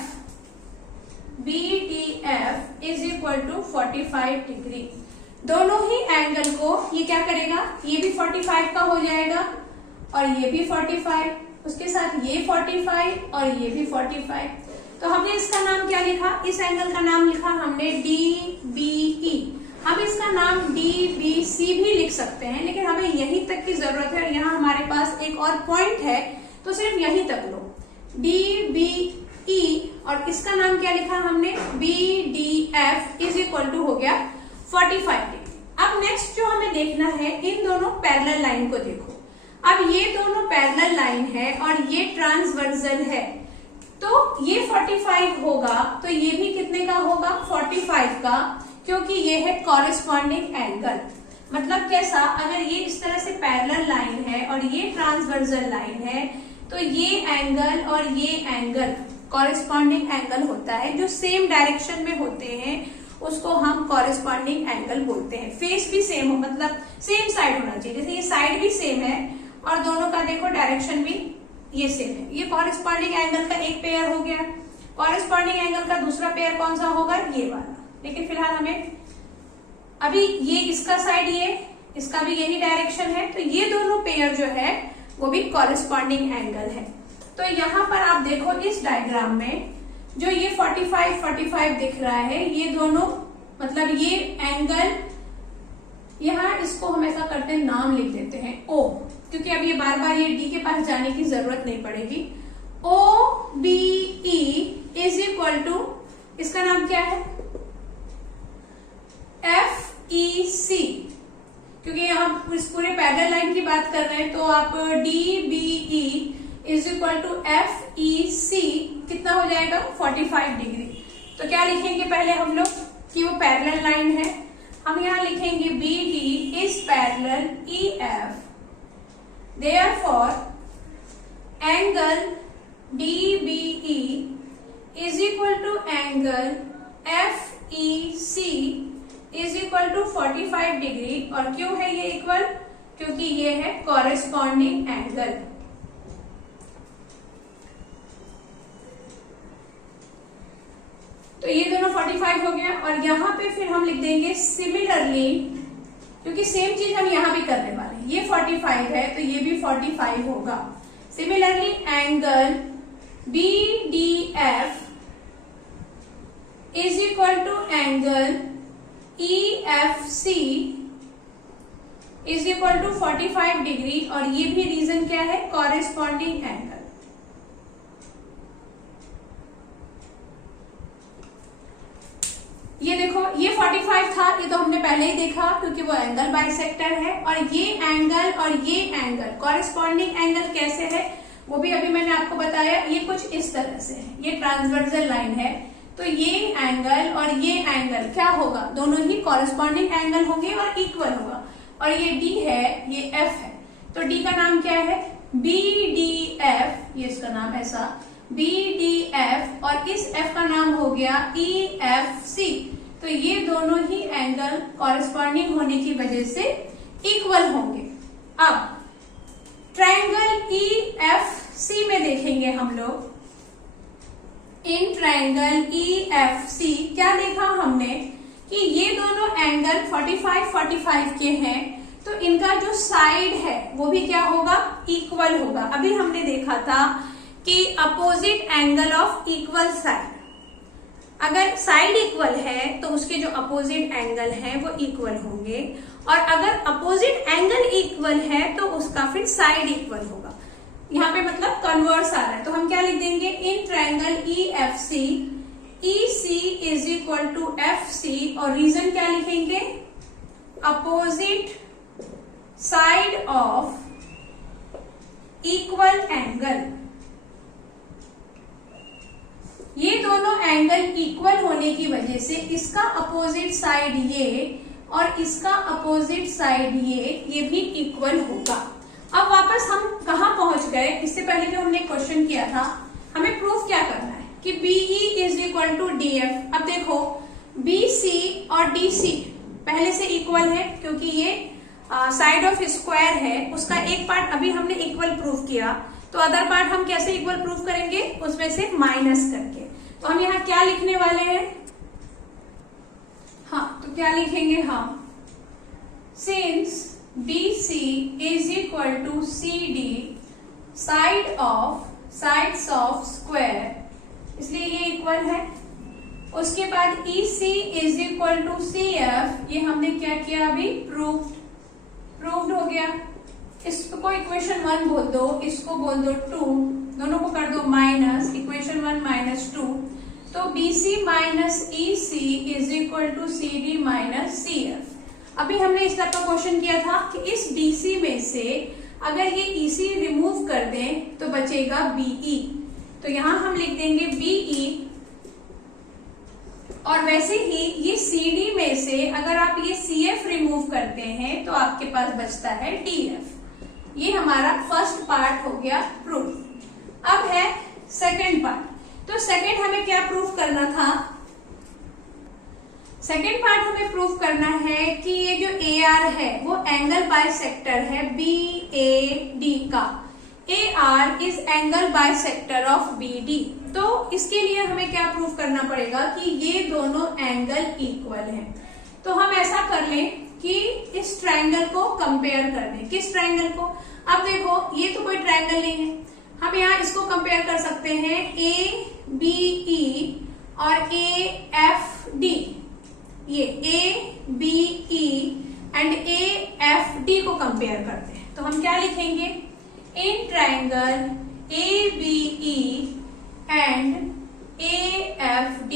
is equal to 45 degree. दोनों ही एंगल को ये क्या करेगा? ये भी 45 का हो जाएगा और ये भी 45, उसके साथ ये 45 और ये भी 45। तो हमने इसका नाम क्या लिखा? इस एंगल का नाम लिखा हमने DBE। हम इसका नाम DBC भी लिख सकते हैं, लेकिन हमें यहीं तक की जरूरत है और यहाँ हमारे पास एक और पॉइंट है, तो सिर्फ यहीं तक लो DBE, और इसका नाम क्या लिखा हमने? BDF इज इक्वल टू हो गया 45 डिग्री। अब नेक्स्ट जो हमें देखना है, इन दोनों पैरेलल लाइन को देखो। अब ये दोनों पैरेलल लाइन है और ये ट्रांसवर्सल है, तो ये 45 होगा, तो ये भी कितने का होगा, 45 का, क्योंकि ये है कॉरेस्पॉन्डिंग एंगल। मतलब कैसा, अगर ये इस तरह से पैरेलल लाइन है और ये ट्रांसवर्सल लाइन है, तो ये एंगल और ये एंगल कॉरेस्पॉन्डिंग एंगल होता है। जो सेम डायरेक्शन में होते हैं उसको हम कॉरेस्पॉन्डिंग एंगल बोलते हैं। फेस भी सेम हो, मतलब सेम साइड होना चाहिए, जैसे ये साइड भी सेम है और दोनों का देखो डायरेक्शन भी ये सेम है। ये कॉरेस्पॉन्डिंग एंगल का एक पेयर हो गया। कॉरेस्पॉन्डिंग एंगल का दूसरा पेयर कौन सा होगा, ये वाला। लेकिन फिलहाल हमें अभी ये इसका साइड, ये इसका भी यही डायरेक्शन है, तो ये दोनों पेयर जो है वो भी कॉरेस्पॉन्डिंग एंगल है। तो यहाँ पर आप देखो इस डायग्राम में जो ये 45 दिख रहा है, ये दोनों मतलब ये एंगल, यहाँ इसको हम ऐसा करते हैं, नाम लिख देते हैं O, क्योंकि अब ये बार बार ये D के पास जाने की जरूरत नहीं पड़ेगी। OBE इज इक्वल टू, इसका नाम क्या है, FEC, क्योंकि यहाँ इस पूरे पैरेलल लाइन की बात कर रहे हैं, तो आप DBE is equal to FEC कितना हो जाएगा, 45 डिग्री। तो क्या लिखेंगे पहले हम लोग कि वो पैरेलल लाइन है, हम यहाँ लिखेंगे BD is parallel EF, therefore angle DBE is equal to angle FEC is equal to 45 degree. और क्यों है ये इक्वल, क्योंकि ये है कॉरेस्पॉन्डिंग एंगल। तो ये दोनों 45 हो गया, और यहाँ पे फिर हम लिख देंगे सिमिलरली, क्योंकि सेम चीज हम यहाँ भी करने वाले हैं। ये 45 है तो ये भी 45 होगा। Similarly angle BDF is equal to angle EFC is equal to 45 degree, और ये भी रीजन क्या है, कॉरेस्पॉन्डिंग एंगल। ये देखो ये 45 था, ये तो हमने पहले ही देखा क्योंकि वो एंगल बाइसेक्टर है, और ये एंगल और ये एंगल कॉरेस्पॉन्डिंग एंगल कैसे है वो भी अभी मैंने आपको बताया। ये कुछ इस तरह से है, ये ट्रांसवर्सल लाइन है, तो ये एंगल और ये एंगल क्या होगा, दोनों ही कॉरेस्पॉन्डिंग एंगल होंगे और इक्वल होगा। और ये D है, ये F है, तो D का नाम क्या है, BDF, ये इसका नाम ऐसा BDF, और इस F का नाम हो गया EFC। तो ये दोनों ही एंगल कॉरेस्पॉन्डिंग होने की वजह से इक्वल होंगे। अब ट्रायंगल EFC में देखेंगे हम लोग, इन ट्रायंगल EFC क्या देखा हमने कि ये दोनों एंगल 45 के हैं, तो इनका जो साइड है वो भी क्या होगा, इक्वल होगा। अभी हमने देखा था कि opposite angle of equal side, अगर साइड इक्वल है तो उसके जो अपोजिट एंगल है वो इक्वल होंगे, और अगर अपोजिट एंगल इक्वल है तो उसका फिर साइड इक्वल होगा। यहाँ पे मतलब कन्वर्स आ रहा है, तो हम क्या लिख देंगे, in triangle EFC EC is equal to FC, और रीजन क्या लिखेंगे, opposite side of equal angle. ये दोनों एंगल इक्वल होने की वजह से इसका अपोजिट साइड ये और इसका अपोजिट साइड ये भी इक्वल होगा। अब वापस हम कहाँ पहुंच गए, इससे पहले जो हमने क्वेश्चन किया था, हमें प्रूफ क्या करना है कि BE is equal to DF। अब देखो BC और DC पहले से इक्वल है, क्योंकि ये साइड ऑफ स्क्वायर है, उसका एक पार्ट अभी हमने इक्वल प्रूफ किया, तो अदर पार्ट हम कैसे इक्वल प्रूफ करेंगे, उसमें से माइनस करके। तो हम यहाँ क्या लिखने वाले हैं, हाँ तो क्या लिखेंगे हम, since BC is equal to CD sides of square, इसलिए ये इक्वल है। उसके बाद EC is equal to CF, ये हमने क्या किया अभी, प्रूव्ड हो गया। इसको इक्वेशन 1 बोल दो, इसको बोल दो 2, दोनों को कर दो माइनस, इक्वेशन 1 माइनस 2, तो BC minus EC is equal to CD minus CF। अभी हमने इस टाइप का क्वेश्चन किया था कि इस DC में से अगर ये EC रिमूव कर दें तो बचेगा BE, तो यहां हम लिख देंगे BE। और वैसे ही ये CD में से अगर आप ये CF रिमूव करते हैं तो आपके पास बचता है DF। ये हमारा फर्स्ट पार्ट हो गया प्रूफ। अब है सेकंड पार्ट। तो सेकंड हमें क्या प्रूफ करना था? सेकेंड पार्ट हमें प्रूफ करना है कि ये जो AR है वो एंगल बाइसेक्टर है BAD का। AR is angle bisector of BD। तो इसके लिए हमें क्या प्रूफ करना पड़ेगा कि ये दोनों एंगल इक्वल हैं। तो हम ऐसा कर लें कि इस ट्रायंगल को कंपेयर कर दें। किस ट्रायंगल को? अब देखो ये तो कोई ट्रायंगल नहीं है, हम यहाँ इसको कंपेयर कर सकते हैं ABE और AFD। ये ABE एंड AFD को कंपेयर करते हैं तो हम क्या लिखेंगे? In triangle ABE and AFD।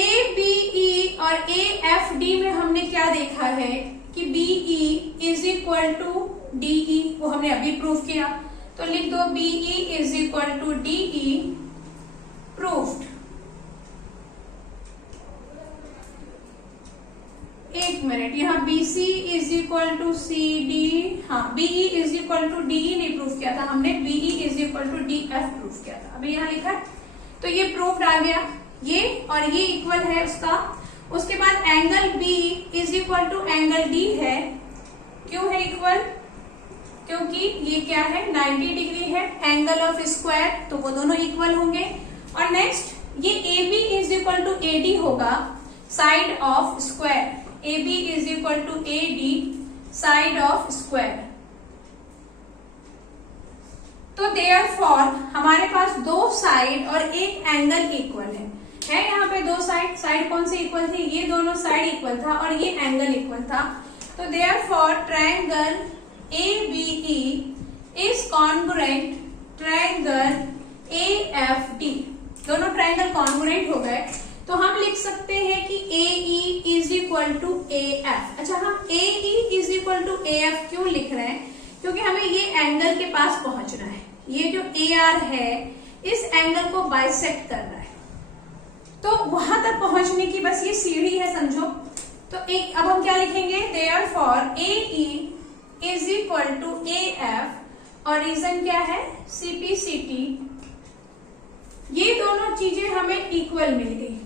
ABE और AFD में हमने क्या देखा है कि BE is equal to DE, वो हमने अभी प्रूफ किया। तो लिख दो BE is equal to DE, proofed. एक मिनट, यहाँ BC is equal to CD, हाँ BE is equal to DE नहीं प्रूफ किया था हमने, BE is equal to DF proof किया था। अभी यहाँ लिखा है तो ये प्रूफ आ गया, ये और ये इक्वल है उसका। उसके बाद angle B is equal to angle D है। क्यों है इक्वल? क्योंकि ये क्या है 90 डिग्री है, एंगल ऑफ स्क्वायर, तो वो दोनों इक्वल होंगे। और नेक्स्ट ये AB is equal to AD होगा, side of square. AB is equal to AD, side of square. तो देयरफॉर हमारे पास दो साइड और एक एंगल इक्वल है यहाँ पे दो साइड। साइड कौन से इक्वल थे? ये दोनों साइड इक्वल था और ये एंगल इक्वल था। तो therefore triangle ABE is congruent triangle AFD। दोनों ट्रायंगल कॉन्ग्रुएंट हो गए तो हम लिख सकते हैं कि AE is equal to AF। अच्छा, हम AE is equal to AF क्यों लिख रहे हैं? क्योंकि हमें ये एंगल के पास पहुंचना है। ये जो AR है इस एंगल को बाइसेक्ट कर रहा है, तो वहां तक पहुंचने की बस ये सीढ़ी है समझो। तो एक अब हम क्या लिखेंगे? Therefore AE is equal to AF और रीजन क्या है? CPCT। ये दोनों चीजें हमें इक्वल मिल गई।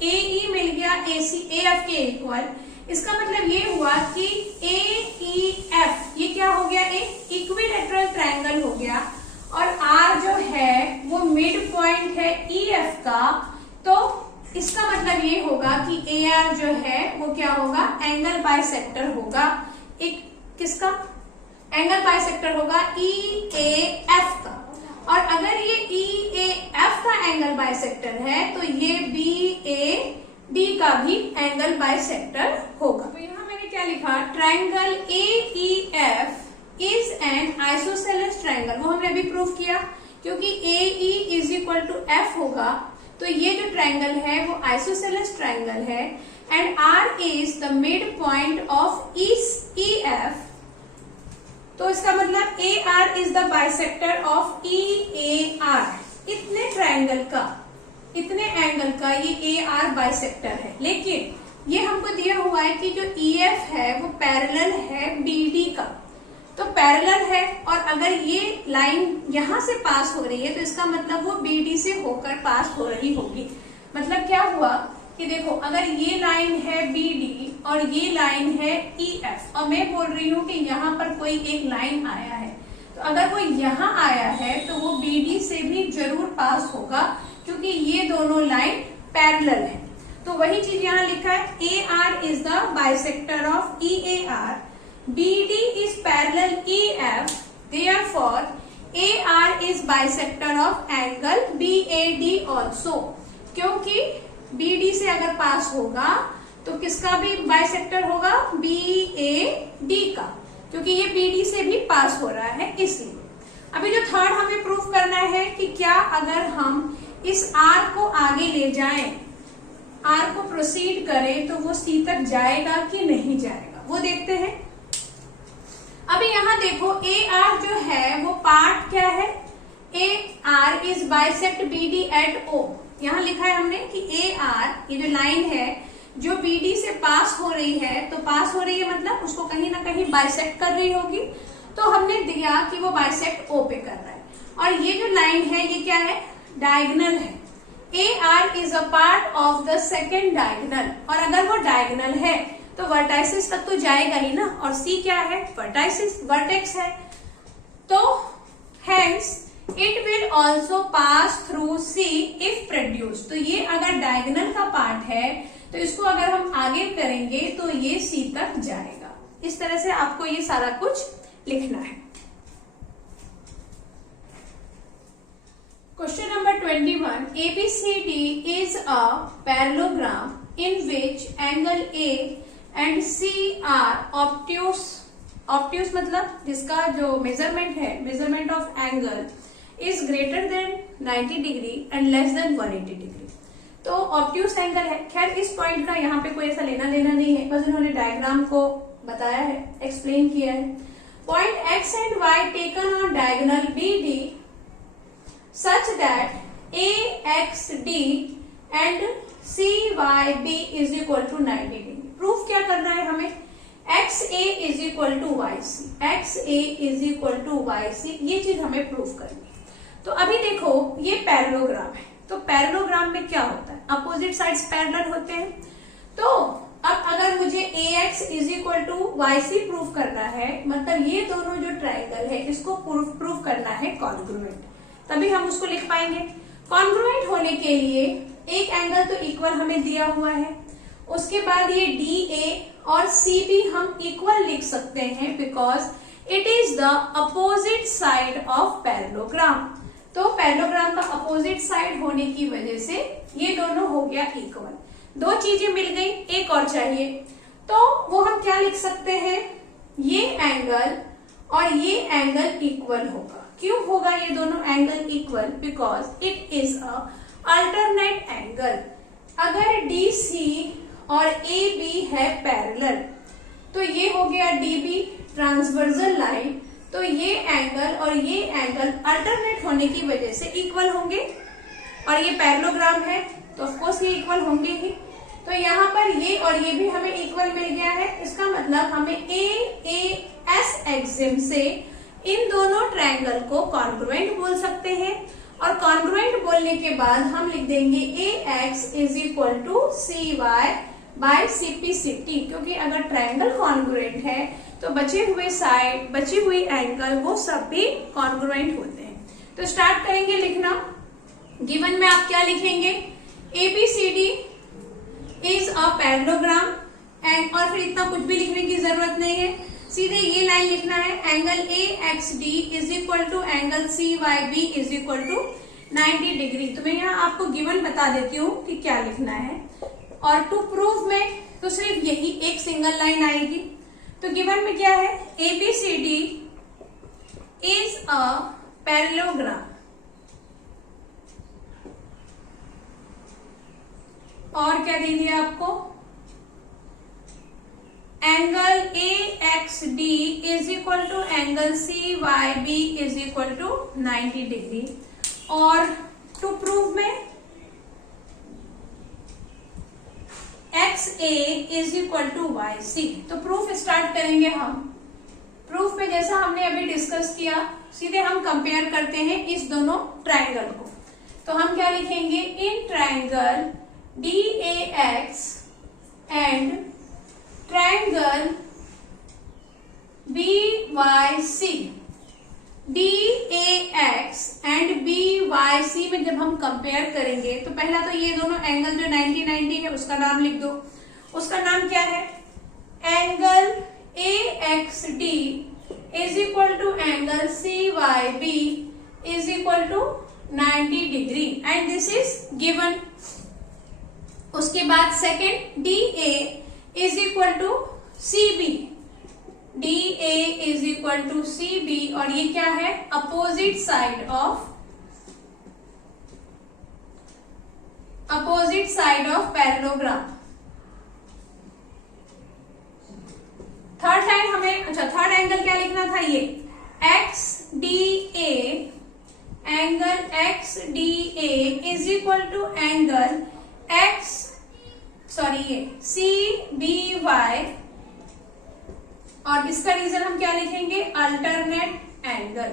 AE मिल गया AF के इक्वल। इसका मतलब ये हुआ कि AEF ये क्या हो गया? एक इक्विलेटरल ट्रायंगल हो गया और R जो है वो मिड पॉइंट है EF का। तो इसका मतलब ये होगा कि AR जो है वो क्या होगा? एंगल बाइसेक्टर होगा। एक किसका? एंगल बाइसेक्टर होगा EAF का। और अगर ये EAF का एंगल बाइसेक्टर है तो ये BAD का भी एंगल बाइसेक्टर होगा। तो यहाँ मैंने क्या लिखा? Triangle AEF is an isosceles triangle. वो हमने अभी प्रूफ किया, क्योंकि AE इज इक्वल टू F होगा तो ये जो ट्रायंगल है वो आइसोसेलेस ट्रायंगल है। And R is the mid point of EF। तो इसका मतलब AR is the bisector of EAR। इतने ट्रायंगल का, इतने एंगल का ये AR बाइसेक्टर है। लेकिन ये हमको दिया हुआ है कि जो EF है वो पैरेलल है BD का। तो पैरेलल है और अगर ये लाइन यहां से पास हो रही है तो इसका मतलब वो BD से होकर पास हो रही होगी। मतलब क्या हुआ कि देखो, अगर ये लाइन है BD और ये लाइन है EF और मैं बोल रही हूँ कि यहाँ पर कोई एक लाइन आया है, तो अगर वो यहाँ आया है तो वो BD से भी जरूर पास होगा, क्योंकि ये दोनों लाइन पैरेलल है। तो वही चीज यहाँ लिखा है, AR is the bisector of EAR, BD is parallel EF, therefore AR is bisector of angle BAD also। क्योंकि BD से अगर पास होगा तो किसका भी बाइसेक्टर होगा? BAD का, क्योंकि ये BD से भी पास हो रहा है इसलिए। अभी जो थर्ड हमें प्रूफ करना है कि क्या अगर हम इस R को आगे ले जाएं, R को प्रोसीड करें तो वो C तक जाएगा कि नहीं जाएगा, वो देखते हैं। अभी यहाँ देखो ए आर जो है वो पार्ट क्या है, A R is bisect B D at O. यहाँ लिखा है हमने कि ए आर, ये जो लाइन है जो बी डी से पास हो रही है, तो पास हो रही है मतलब उसको कहीं ना कहीं बाइसेक्ट कर रही होगी, तो हमने दिया कि वो बाइसेक्ट ओ पे कर रहा है। और ये जो लाइन है ये क्या है, डायगोनल है। A R is a part of the second diagonal, और अगर वो डायगोनल है तो वर्टाइसिस तक तो जाएगा ही ना, और सी क्या है, वर्टाइसिस, वर्टेक्स है, तो hence it will also pass through see if produce. तो ये अगर डायगोनल का पार्ट है तो इसको अगर हम आगे करेंगे तो ये सी तक जाएगा। इस तरह से आपको ये सारा कुछ लिखना है। Question number 21, ABCD is a parallelogram in which angle A and C are obtuse। obtuse मतलब जिसका जो मेजरमेंट है, measurement of angle is greater than 90 degree and less than 180 degree. तो ऑब्ट्यूस एंगल है। खैर इस पॉइंट का यहाँ पे कोई ऐसा लेना देना नहीं है, बस इन्होंने डायग्राम को बताया है, एक्सप्लेन किया है। Point X and Y taken on diagonal BD such that AXD and CYB is equal to 90 degree. Proof क्या करना है हमें, XA is equal to YC, XA is equal to YC, ये चीज हमें प्रूफ करनी है। तो अभी देखो ये पैरेललोग्राम है, तो पैरेललोग्राम में क्या होता है, अपोजिट साइड्स पैरेलल होते हैं। तो अब अगर मुझे AX is equal to YC proof करना है, मतलब ये दोनों जो ट्राइंगल है इसको प्रूफ करना है कॉन्ग्रुएंट, तभी हम उसको लिख पाएंगे। कॉन्ग्रुएंट होने के लिए एक एंगल तो इक्वल हमें दिया हुआ है, उसके बाद ये DA और CB हम इक्वल लिख सकते हैं because it is the opposite side of parallelogram. तो पैरेललोग्राम का अपोजिट साइड होने की वजह से ये दोनों हो गया इक्वल। दो चीजें मिल गई, एक और चाहिए, तो वो हम क्या लिख सकते हैं, ये एंगल और ये एंगल इक्वल होगा। क्यों होगा ये दोनों angle equal, because it is a alternate angle. अगर DC और AB है पैरेलल, तो ये हो गया DB ट्रांसवर्सल लाइन, तो ये एंगल और ये एंगल अल्टरनेट होने की वजह से इक्वल होंगे, और ये पैरेललोग्राम है तो ऑफ कोर्स ये इक्वल होंगे ही। तो यहाँ पर ये और ये भी हमें इक्वल मिल गया है, इसका मतलब हमें AAS एक्सिम से इन दोनों ट्रायंगल को कॉन्ग्रुएंट बोल सकते हैं, और कॉन्ग्रुएंट बोलने के बाद हम लिख देंगे AX is equal to CY by CPCT, क्योंकि अगर ट्रायंगल कॉन्ग्रुएंट है तो बचे हुए साइड, बची हुई एंगल वो सब भी कॉन्ग्रुएंट होते हैं। तो स्टार्ट करेंगे लिखना। गिवन में आप क्या लिखेंगे, ABCD is a parallelogram, and और फिर इतना कुछ भी लिखने की जरूरत नहीं है, सीधे ये लाइन लिखना है, angle AXD is equal to angle CYB is equal to 90 degree. तो मैं यहाँ आपको गिवन बता देती हूँ कि क्या लिखना है, और टू प्रूव में तो सिर्फ यही एक सिंगल लाइन आएगी। तो गिवन में क्या है, ABCD इज अ पैरेललोग्राम, और क्या दे दिया आपको, angle AXD is equal to angle CYB is equal to 90 degree, और टू प्रूव में XA is equal to YC। तो प्रूफ स्टार्ट करेंगे हम। प्रूफ में जैसा हमने अभी डिस्कस किया, सीधे हम कंपेयर करते हैं इस दोनों ट्रायंगल को। तो हम क्या लिखेंगे, in triangle DAX and triangle BYC, DAX and BYC में जब हम कंपेयर करेंगे तो पहला तो ये दोनों एंगल जो 90-90 है उसका नाम लिख दो। उसका नाम क्या है, angle AXD is equal to angle CYB is equal to 90 degree, and this is given. उसके बाद second DA is equal to CB, DA is equal to CB, और ये क्या है, opposite side of parallelogram. Third angle क्या लिखना था, ये X D A, angle X D A is equal to angle Y C B Y, और इसका रीजन हम क्या लिखेंगे, अल्टरनेट एंगल।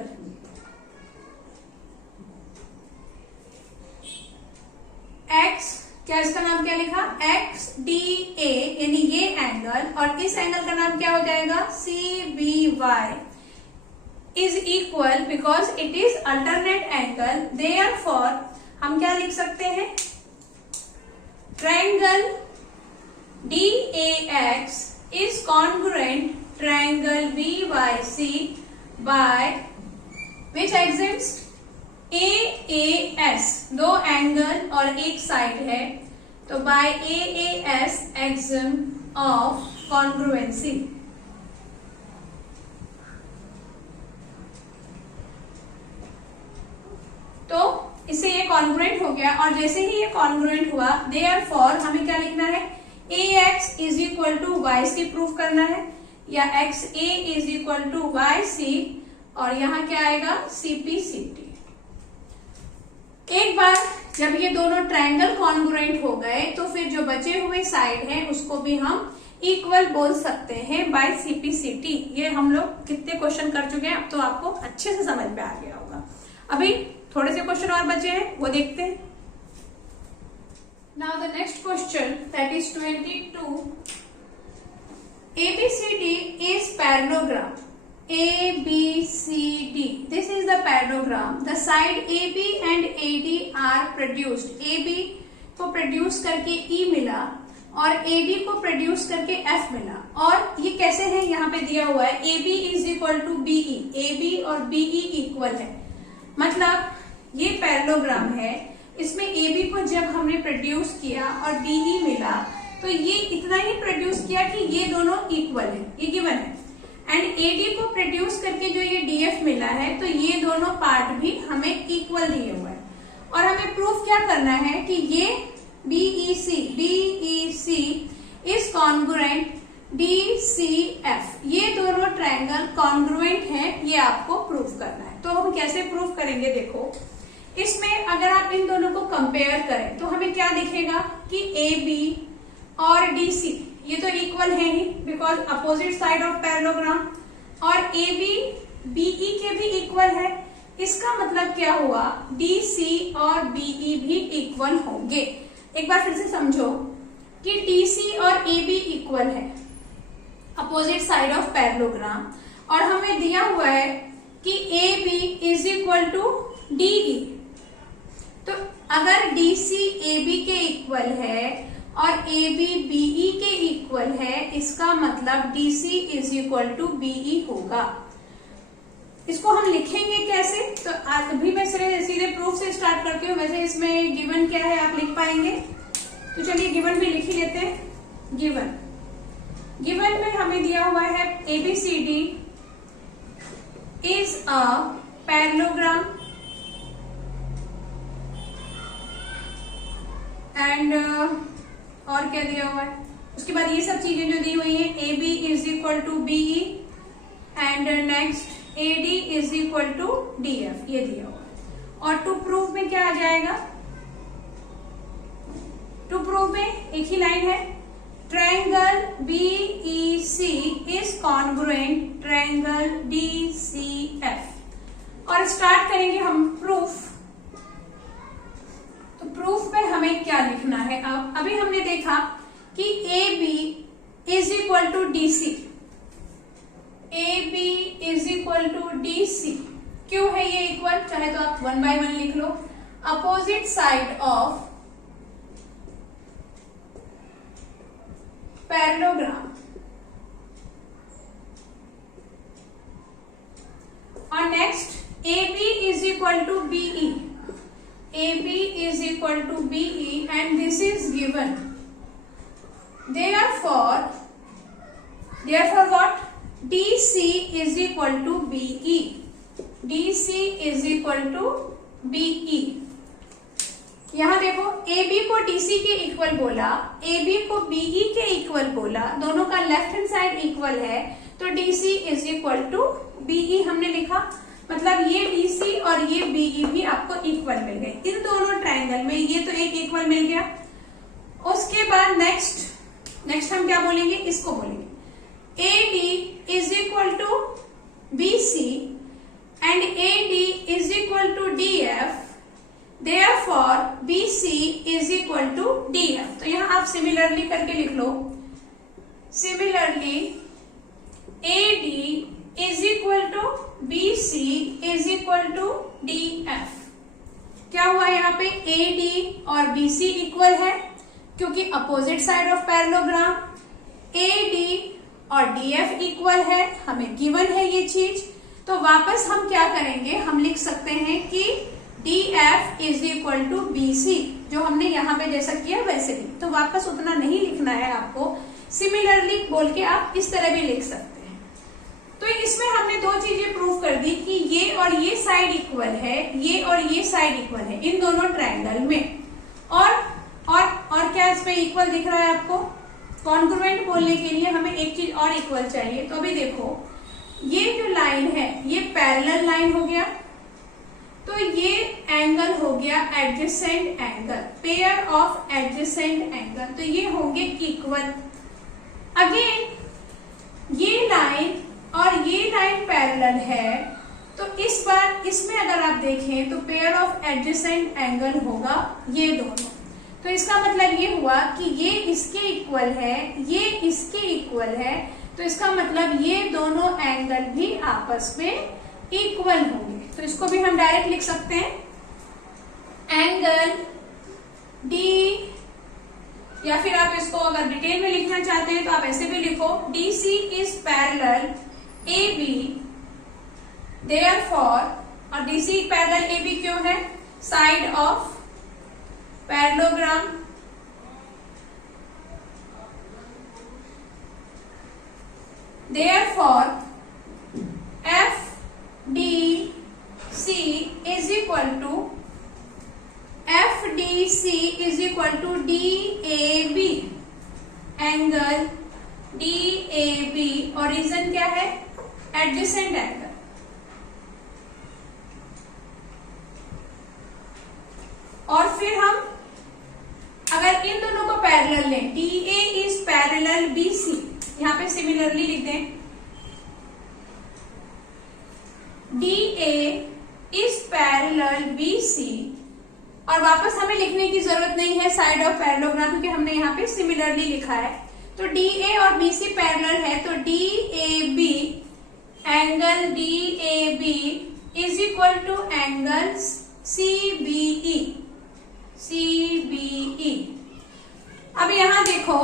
एक्स क्या, इसका नाम क्या लिखा, एक्स डी ए, यानी ये एंगल, और इस एंगल का नाम क्या हो जाएगा, C B Y is equal, because it is alternate angle, therefore हम क्या लिख सकते हैं, triangle D A X is congruent triangle B Y C by which exits A S, दो एंगल और एक साइड है, तो by A S axiom of congruency. तो इससे ये कॉन्ग्रुएंट हो गया, और जैसे ही ये कॉन्ग्रुएंट हुआ, देयरफॉर हमें क्या लिखना है, A X is equal to Y C proof करना है, या X A is equal to Y C, और यहां क्या आएगा, सीपी सीटी। एक बार जब ये दोनों ट्रायंगल कॉन्ग्रुएंट हो गए, तो फिर जो बचे हुए साइड हैं उसको भी हम इक्वल बोल सकते हैं बाय सीपी सीटी। ये हम लोग कितने क्वेश्चन कर चुके हैं, अब तो आपको अच्छे से समझ में आ गया होगा। अभी थोड़े से क्वेश्चन और बचे हैं, वो देखते हैं। Now the next question, that is 22। ABCD is parallelogram. ABCD. This is the parallelogram. The side AB and AD are produced. AB को प्रोड्यूस करके E मिला और AD को प्रोड्यूस करके F मिला, और ये कैसे है, यहाँ पे दिया हुआ है AB is equal to BE, AB और BE इक्वल है, मतलब ये पैरेललोग्राम है, इसमें AB को जब हमने प्रोड्यूस किया और BE मिला, तो ये इतना ही प्रोड्यूस किया कि ये दोनों इक्वल है, ये गिवन है, एंड AD को प्रोड्यूस करके जो ये DF मिला है, तो ये दोनों पार्ट भी हमें इक्वल दिए हुए हैं, और हमें प्रूफ क्या करना है कि ये BEC इज कॉन्ग्रुएंट DCF, ये दोनों ट्रायंगल कॉन्ग्रुएंट हैं, ये आपको प्रूफ करना है। तो हम कैसे प्रूफ करेंगे, देखो इसमें अगर आप इन दोनों को कंपेयर करें तो हमें क्या दिखेगा कि AB और DC ये तो इक्वल है ही, because opposite side of parallelogram, और AB BE के भी इक्वल है, इसका मतलब क्या हुआ, DC और BE भी इक्वल होंगे। एक बार फिर से समझो कि DC और AB इक्वल है, अपोजिट साइड ऑफ पैरेललोग्राम, और हमें दिया हुआ है कि AB is equal to DE। तो अगर DC AB के इक्वल है और AB BE के इक्वल है, इसका मतलब DC is equal to BE होगा। इसको हम लिखेंगे कैसे, तो अभी मैं सीधे प्रूफ से स्टार्ट करती हूँ। वैसे इसमें गिवन क्या है आप लिख पाएंगे, तो चलिए गिवन भी लिख ही लेते हैं। गिवन में हमें दिया हुआ है ABCD is a parallelogram and और क्या दिया हुआ है, उसके बाद ये सब चीजें जो दी हुई हैं, AB is equal to BE and next AD is equal to DF, ये दिया हुआ है। और टू प्रूफ में क्या आ जाएगा, टू प्रूफ में एक ही लाइन है, triangle BEC is congruent triangle DCF, और स्टार्ट करेंगे हम प्रूफ। तो प्रूफ में हमें क्या लिखना है, अब अभी हमने देखा कि AB is equal to DC, AB is equal to DC, क्यों है ये इक्वल, चाहे तो आप 1 by 1 लिख लो, अपोजिट साइड ऑफ पैरेललोग्राम, और next AB is equal to BE, AB is equal to BE and this is given. Therefore what? DC is equal to BE. DC is equal to BE. यहाँ देखो AB को DC के equal बोला, AB को BE के equal बोला, दोनों का लेफ्ट हैंड साइड इक्वल है, तो DC is equal to BE हमने लिखा, मतलब ये DC और ये BE भी आपको इक्वल मिल गए। इन दोनों ट्रायंगल में ये तो एक इक्वल मिल गया। उसके बाद नेक्स्ट हम क्या बोलेंगे, इसको बोलेंगे AD is equal to BC and AD is equal to DF, therefore BC is equal to DF। तो यहां आप सिमिलरली करके लिख लो, similarly AD is equal to BC is equal to DF। क्या हुआ यहाँ पे, AD और BC इक्वल है क्योंकि opposite side of parallelogram, AD और DF इक्वल है, हमें गिवन है ये चीज। तो वापस हम क्या करेंगे, हम लिख सकते हैं कि DF is equal to BC, जो हमने यहाँ पे जैसा किया वैसे भी। तो वापस उतना नहीं लिखना है आपको, सिमिलरली बोल के आप इस तरह भी लिख सकते हैं। तो इसमें हमने दो चीजें प्रूव कर दी कि ये और ये साइड इक्वल है, ये और ये साइड इक्वल है इन दोनों ट्रायंगल में। और क्या इसमें इक्वल दिख रहा है आपको, कॉन्ग्रुएंट बोलने के लिए हमें एक चीज और इक्वल चाहिए। तो अभी देखो ये जो लाइन है ये पैरेलल लाइन हो गया, तो ये एंगल हो गया adjacent angle, pair of adjacent angle, तो ये होंगे इक्वल। अगेन ये लाइन और ये लाइन पैरेलल है, तो इस बार इसमें अगर आप देखें तो पेयर ऑफ एडजेसेंट एंगल होगा ये दोनों। तो इसका मतलब ये हुआ कि ये इसके इक्वल है, ये इसके इक्वल है, तो इसका मतलब ये दोनों एंगल भी आपस में इक्वल होंगे। तो इसको भी हम डायरेक्ट लिख सकते हैं, एंगल D, या फिर आप इसको अगर डिटेल में लिखना चाहते हैं तो आप ऐसे भी लिखो, DC is parallel AB, therefore, और DC पैरेलल AB क्यों है, side of parallelogram, therefore FDC is equal to DAB, angle DAB और रीजन क्या है, एडजेसेंट एंगल। और फिर हम अगर इन दोनों को पैरेलल लें, DA इज पैरेलल BC, यहां पे सिमिलरली लिख दें, DA इज पैरेलल BC, और वापस हमें लिखने की जरूरत नहीं है साइड ऑफ पैरेललोग्राम क्योंकि हमने यहाँ पे सिमिलरली लिखा है। तो DA और BC पैरेलल है, तो DAB, angle DAB is equal to angle CBE। अब यहां देखो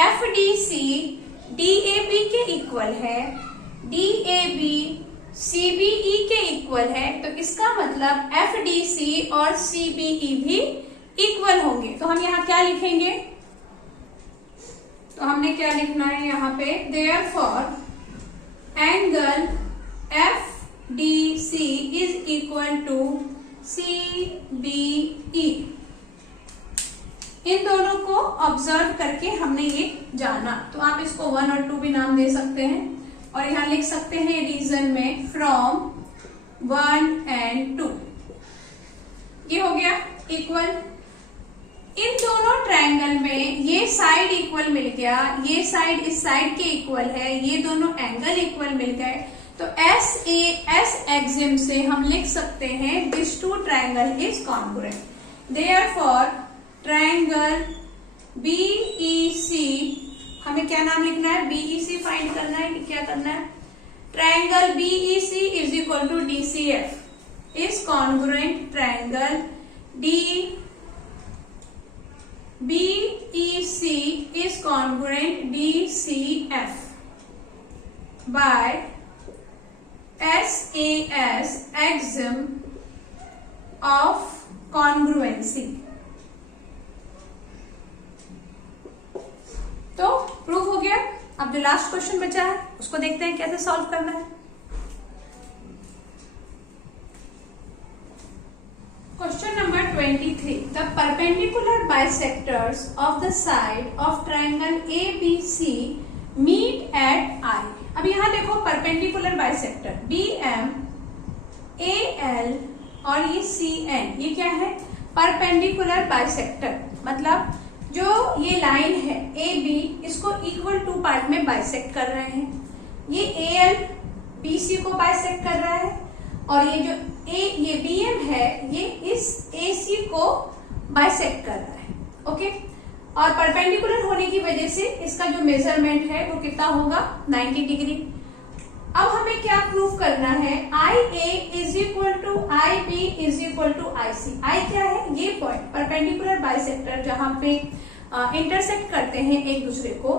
FDC DAB के इक्वल है, DAB CBE के इक्वल है, तो इसका मतलब FDC और CBE भी इक्वल होंगे। तो हम यहाँ क्या लिखेंगे, तो हमने क्या लिखना है यहाँ पे, therefore angle FDC is equal to CBE। इन दोनों को ऑब्जर्व करके हमने ये जाना, तो आप इसको 1 और 2 भी नाम दे सकते हैं, और यहां लिख सकते हैं रीजन में फ्रॉम 1 and 2। ये हो गया इक्वल। इन दोनों ट्रायंगल में ये साइड इक्वल मिल गया, ये साइड इस साइड के इक्वल है, ये दोनों एंगल इक्वल मिल गए, तो SAS एक्सिम से हम लिख सकते हैं this two triangle is congruent. Therefore triangle BEC, हमें क्या नाम लिखना है, BEC फाइंड करना है कि क्या करना है, triangle BEC is equal to DCF is congruent triangle BEC is congruent DCF by SAS axiom of congruency। तो प्रूफ हो गया। अब जो लास्ट क्वेश्चन बचा है उसको देखते हैं कैसे सॉल्व करना है। Question number 23, the perpendicular bisectors of the side of triangle ABC meet at I। अब यहाँ देखो परपेंडिकुलर बाइसेक्टर BM, AL और ये CN, ये क्या है? परपेंडिकुलर बाइसेक्टर, मतलब जो ये लाइन है AB, इसको इक्वल टू पार्ट में बाइसेक्ट कर रहे हैं। ये AL BC को बाइसेक्ट कर रहा है और ये BM है, ये इस AC को बाइसेक्ट कर रहा है। ओके, और परपेंडिकुलर होने की वजह से इसका जो मेजरमेंट है वो कितना होगा? 90 डिग्री। अब हमें क्या प्रूव करना है? IA is equal to IB is equal to IC। I क्या है? ये पॉइंट, परपेंडिकुलर बाइसेक्टर जहां पे इंटरसेक्ट करते हैं एक दूसरे को,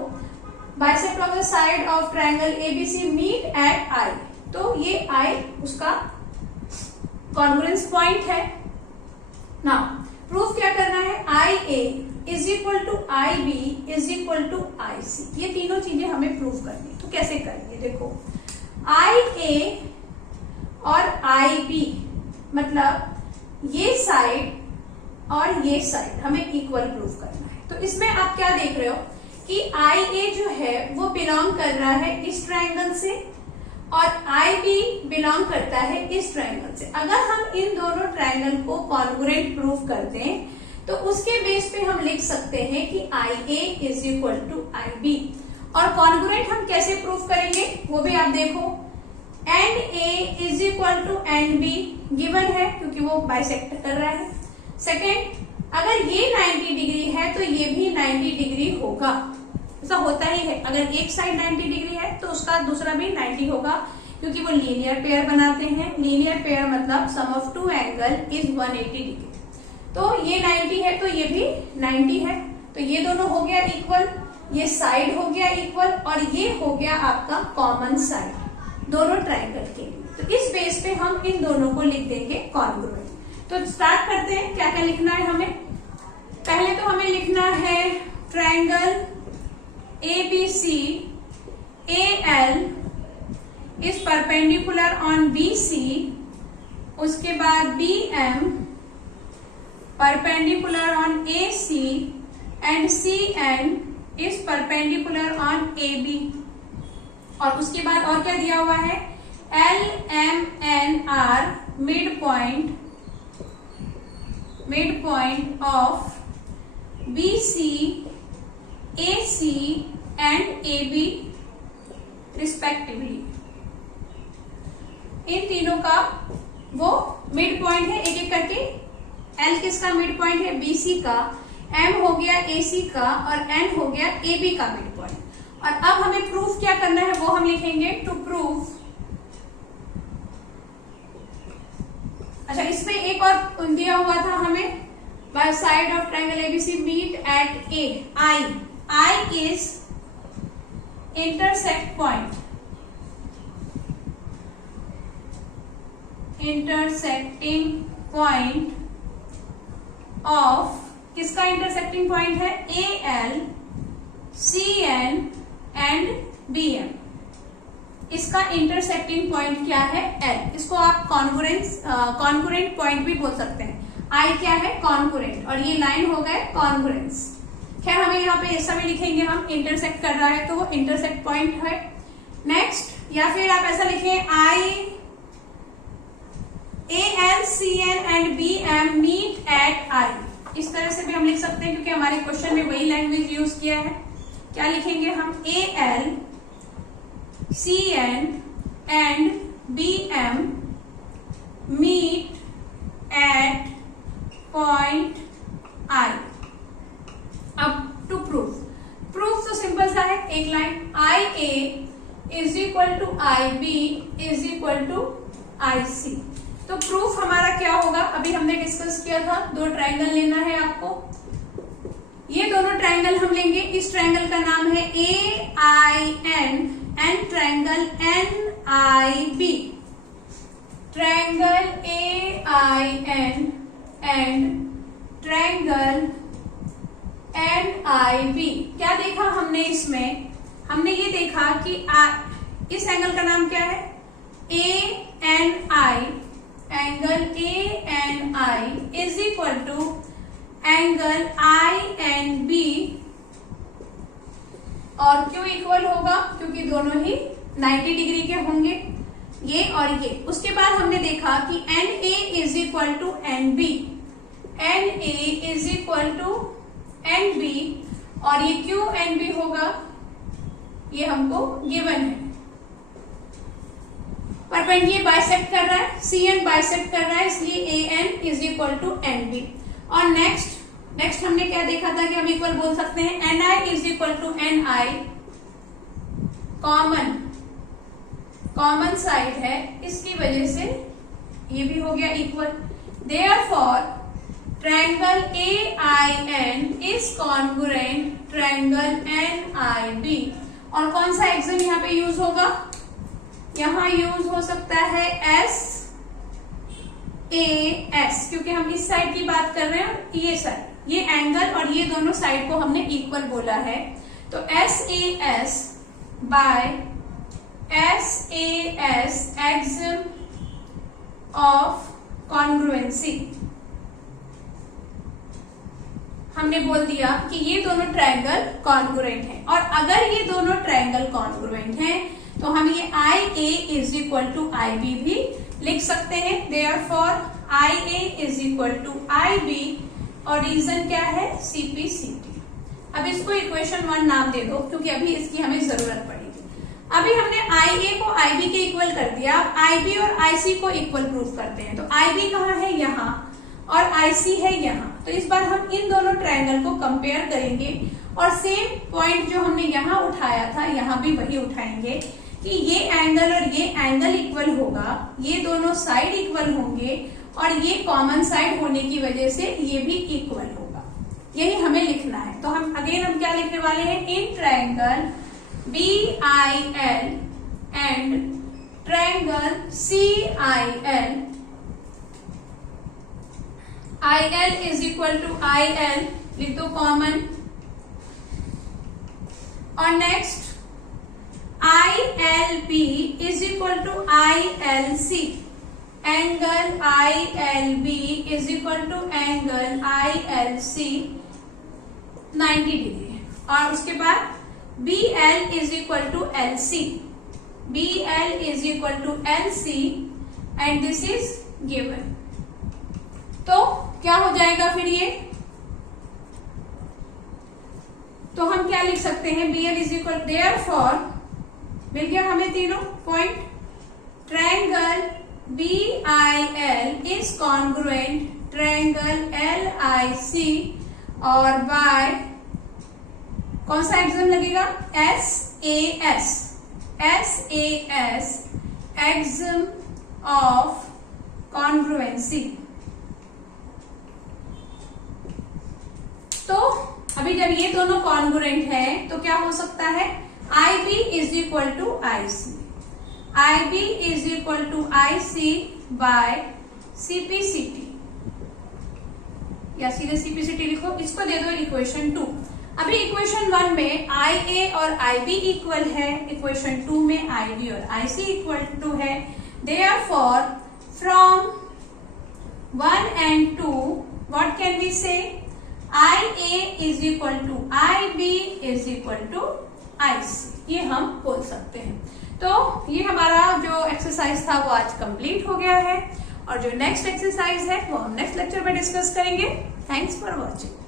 bisect of the side of triangle ABC meet at I। तो ये I उसका कॉन्ग्रुएंस पॉइंट है। नाउ प्रूफ क्या करना है? IA is equal to IB is equal to IC। ये तीनों चीजें हमें प्रूव करनी। तो कैसे करेंगे? देखो, IA और IB मतलब ये साइड और ये साइड हमें इक्वल प्रूव करना है। तो इसमें आप क्या देख रहे हो कि IA जो है वो बिलोंग कर रहा है इस ट्रायंगल से और IB बिलोंग करता है इस ट्रायंगल से। अगर हम इन दोनों ट्रायंगल को कॉन्ग्रुएंट प्रूव कर दें तो उसके बेस पे हम लिख सकते हैं कि IA is equal to IB। और कॉन्ग्रुएंट हम कैसे प्रूव करेंगे वो भी आप देखो। And A is equal to and B given है क्योंकि वो बाइसेक्ट कर रहा है। सेकेंड, अगर ये 90 डिग्री है तो ये भी 90 डिग्री होगा। ऐसा होता ही है, अगर एक साइड 90 डिग्री है तो उसका दूसरा भी 90 होगा क्योंकि वो लीनियर पेयर बनाते हैं। लीनियर पेयर मतलब sum of two angle is 180 degree. तो ये 90 है तो ये भी 90 है, तो ये दोनों हो गया इक्वल, ये साइड हो गया इक्वल और ये हो गया आपका कॉमन साइड दोनों ट्रायंगल के लिए। तो इस बेस पे हम इन दोनों को लिख देंगे कॉन्ग्रुएंट। तो स्टार्ट करते हैं, क्या क्या लिखना है हमें। पहले तो हमें लिखना है triangle ABC AL is perpendicular on BC। उसके बाद BM perpendicular on AC and CN is perpendicular on AB। और उसके बाद और क्या दिया हुआ है? LMNR mid point of BC AC and AB respectively. इन तीनों का वो मिड पॉइंट है, एक एक करके। L किसका मिड पॉइंट है? BC का। M हो गया AC का और N हो गया AB का मिड पॉइंट। और अब हमें प्रूफ क्या करना है वो हम लिखेंगे। टू प्रूव, अच्छा इसमें एक और दिया हुआ था हमें, by side of triangle ABC meet at A। I is intersect point, intersecting point of, किसका इंटरसेक्टिंग पॉइंट है? AL CN and BM। इसका इंटरसेक्टिंग पॉइंट क्या है? L। इसको आप कॉन्ग्रुएंट पॉइंट भी बोल सकते हैं। I क्या है? कॉन्ग्रुएंट, और ये लाइन हो गए कॉन्ग्रुएंस। खैर हमें यहाँ पे ऐसा भी लिखेंगे हम, इंटरसेक्ट कर रहा है तो वो इंटरसेक्ट पॉइंट है। नेक्स्ट, या फिर आप ऐसा लिखें AL CN and BM meet at I। इस तरह से भी हम लिख सकते हैं क्योंकि हमारे क्वेश्चन में वही लैंग्वेज यूज किया है। क्या लिखेंगे हम? AL CN and BM meet at point I। अब टू प्रूफ तो सिंपल सा है, एक line. IA is equal to IB is equal to IC। तो प्रूफ हमारा क्या होगा? अभी हमने डिस्कस किया था, दो ट्रायंगल लेना है आपको। ये दोनों ट्रायंगल हम लेंगे। इस ट्रायंगल का नाम है AIN and triangle NIB। Triangle AIN and triangle NIB। क्या देखा हमने इसमें? हमने ये देखा कि इस एंगल का नाम क्या है? ANI। Angle ANI is equal to angle I and B और क्यों इक्वल होगा, क्योंकि दोनों ही 90 डिग्री के होंगे, ये और ये। उसके बाद हमने देखा कि N A is equal to N B, N A is equal to N B, और ये क्यों एन बी होगा, ये हमको गिवन है। परपेंडिकुलर बाइसेक्ट कर रहा है, सी एन बाइसेक्ट कर रहा है, इसलिए A N is equal to N B. और नेक्स्ट हमने क्या देखा था कि हम इक्वल बोल सकते हैं, N I is equal to N I, common side है, इसकी वजह से ये भी हो गया equal. Therefore triangle A I N is congruent triangle N I B. और कौन सा एक्सिम यहाँ पे यूज होगा, यहां यूज हो सकता है एस ए एस, क्योंकि हम इस साइड की बात कर रहे हैं, ये साइड, ये एंगल और ये दोनों साइड को हमने इक्वल बोला है, तो S A S by S A S axiom of congruency. हमने बोल दिया कि ये दोनों ट्रायंगल कॉन्ग्रुएंट हैं, और अगर ये दोनों ट्रायंगल कॉन्ग्रुएंट हैं तो हम ये I A is equal to I B भी लिख सकते हैं। Therefore I A is equal to I B, और रीजन क्या है, सीपी सीटी। अब इसको इक्वेशन 1 नाम दे दो, क्योंकि अभी इसकी हमें जरूरत पड़ेगी। अभी हमने आई ए को आई बी के इक्वल कर दिया, अब आई बी और आई सी को इक्वल प्रूव करते हैं। तो आई बी कहाँ है, यहाँ, और आई सी है यहाँ। तो इस बार हम इन दोनों ट्रायंगल को कंपेयर करेंगे, और सेम पॉइंट जो हमने यहाँ उठाया था यहाँ भी वही उठाएंगे कि ये एंगल और ये एंगल इक्वल होगा, ये दोनों साइड इक्वल होंगे, और ये कॉमन साइड होने की वजह से ये भी इक्वल होगा। यही हमें लिखना है। तो हम क्या लिखने वाले हैं, in triangle B I L and triangle C I L, I L is equal to I L, लिख दो कॉमन। और next I L B is equal to I L C, angle I L B is equal to angle I L C 90 degree है। और उसके बाद B L is equal to L C, B L is equal to L C, and this is given. तो क्या हो जाएगा फिर ये, तो हम क्या लिख सकते हैं, B L is equal, therefore मिल गया हमें तीनों point, triangle B I L is congruent triangle L I C, और बाय कौन सा एक्सिम लगेगा, S A S, S A S axiom of congruency. तो अभी जब ये दोनों कॉन्ग्रुएंट है तो क्या हो सकता है, I B is equal to I C, I B is equal to I C by CP CT, या सीधे सीपी सीटी लिखो, इसको दे दो इक्वेशन 2। अभी इक्वेशन 1 में आई ए और आई बी इक्वल है, इक्वेशन 2 में आई बी और आई सी इक्वल टू है। Therefore from 1 and 2 what can we say, I A is equal to I B is equal to I C, ये हम बोल सकते हैं। तो ये हमारा जो एक्सरसाइज था वो आज कंप्लीट हो गया है, और जो नेक्स्ट एक्सरसाइज है वो हम नेक्स्ट लेक्चर में डिस्कस करेंगे। Thanks for watching.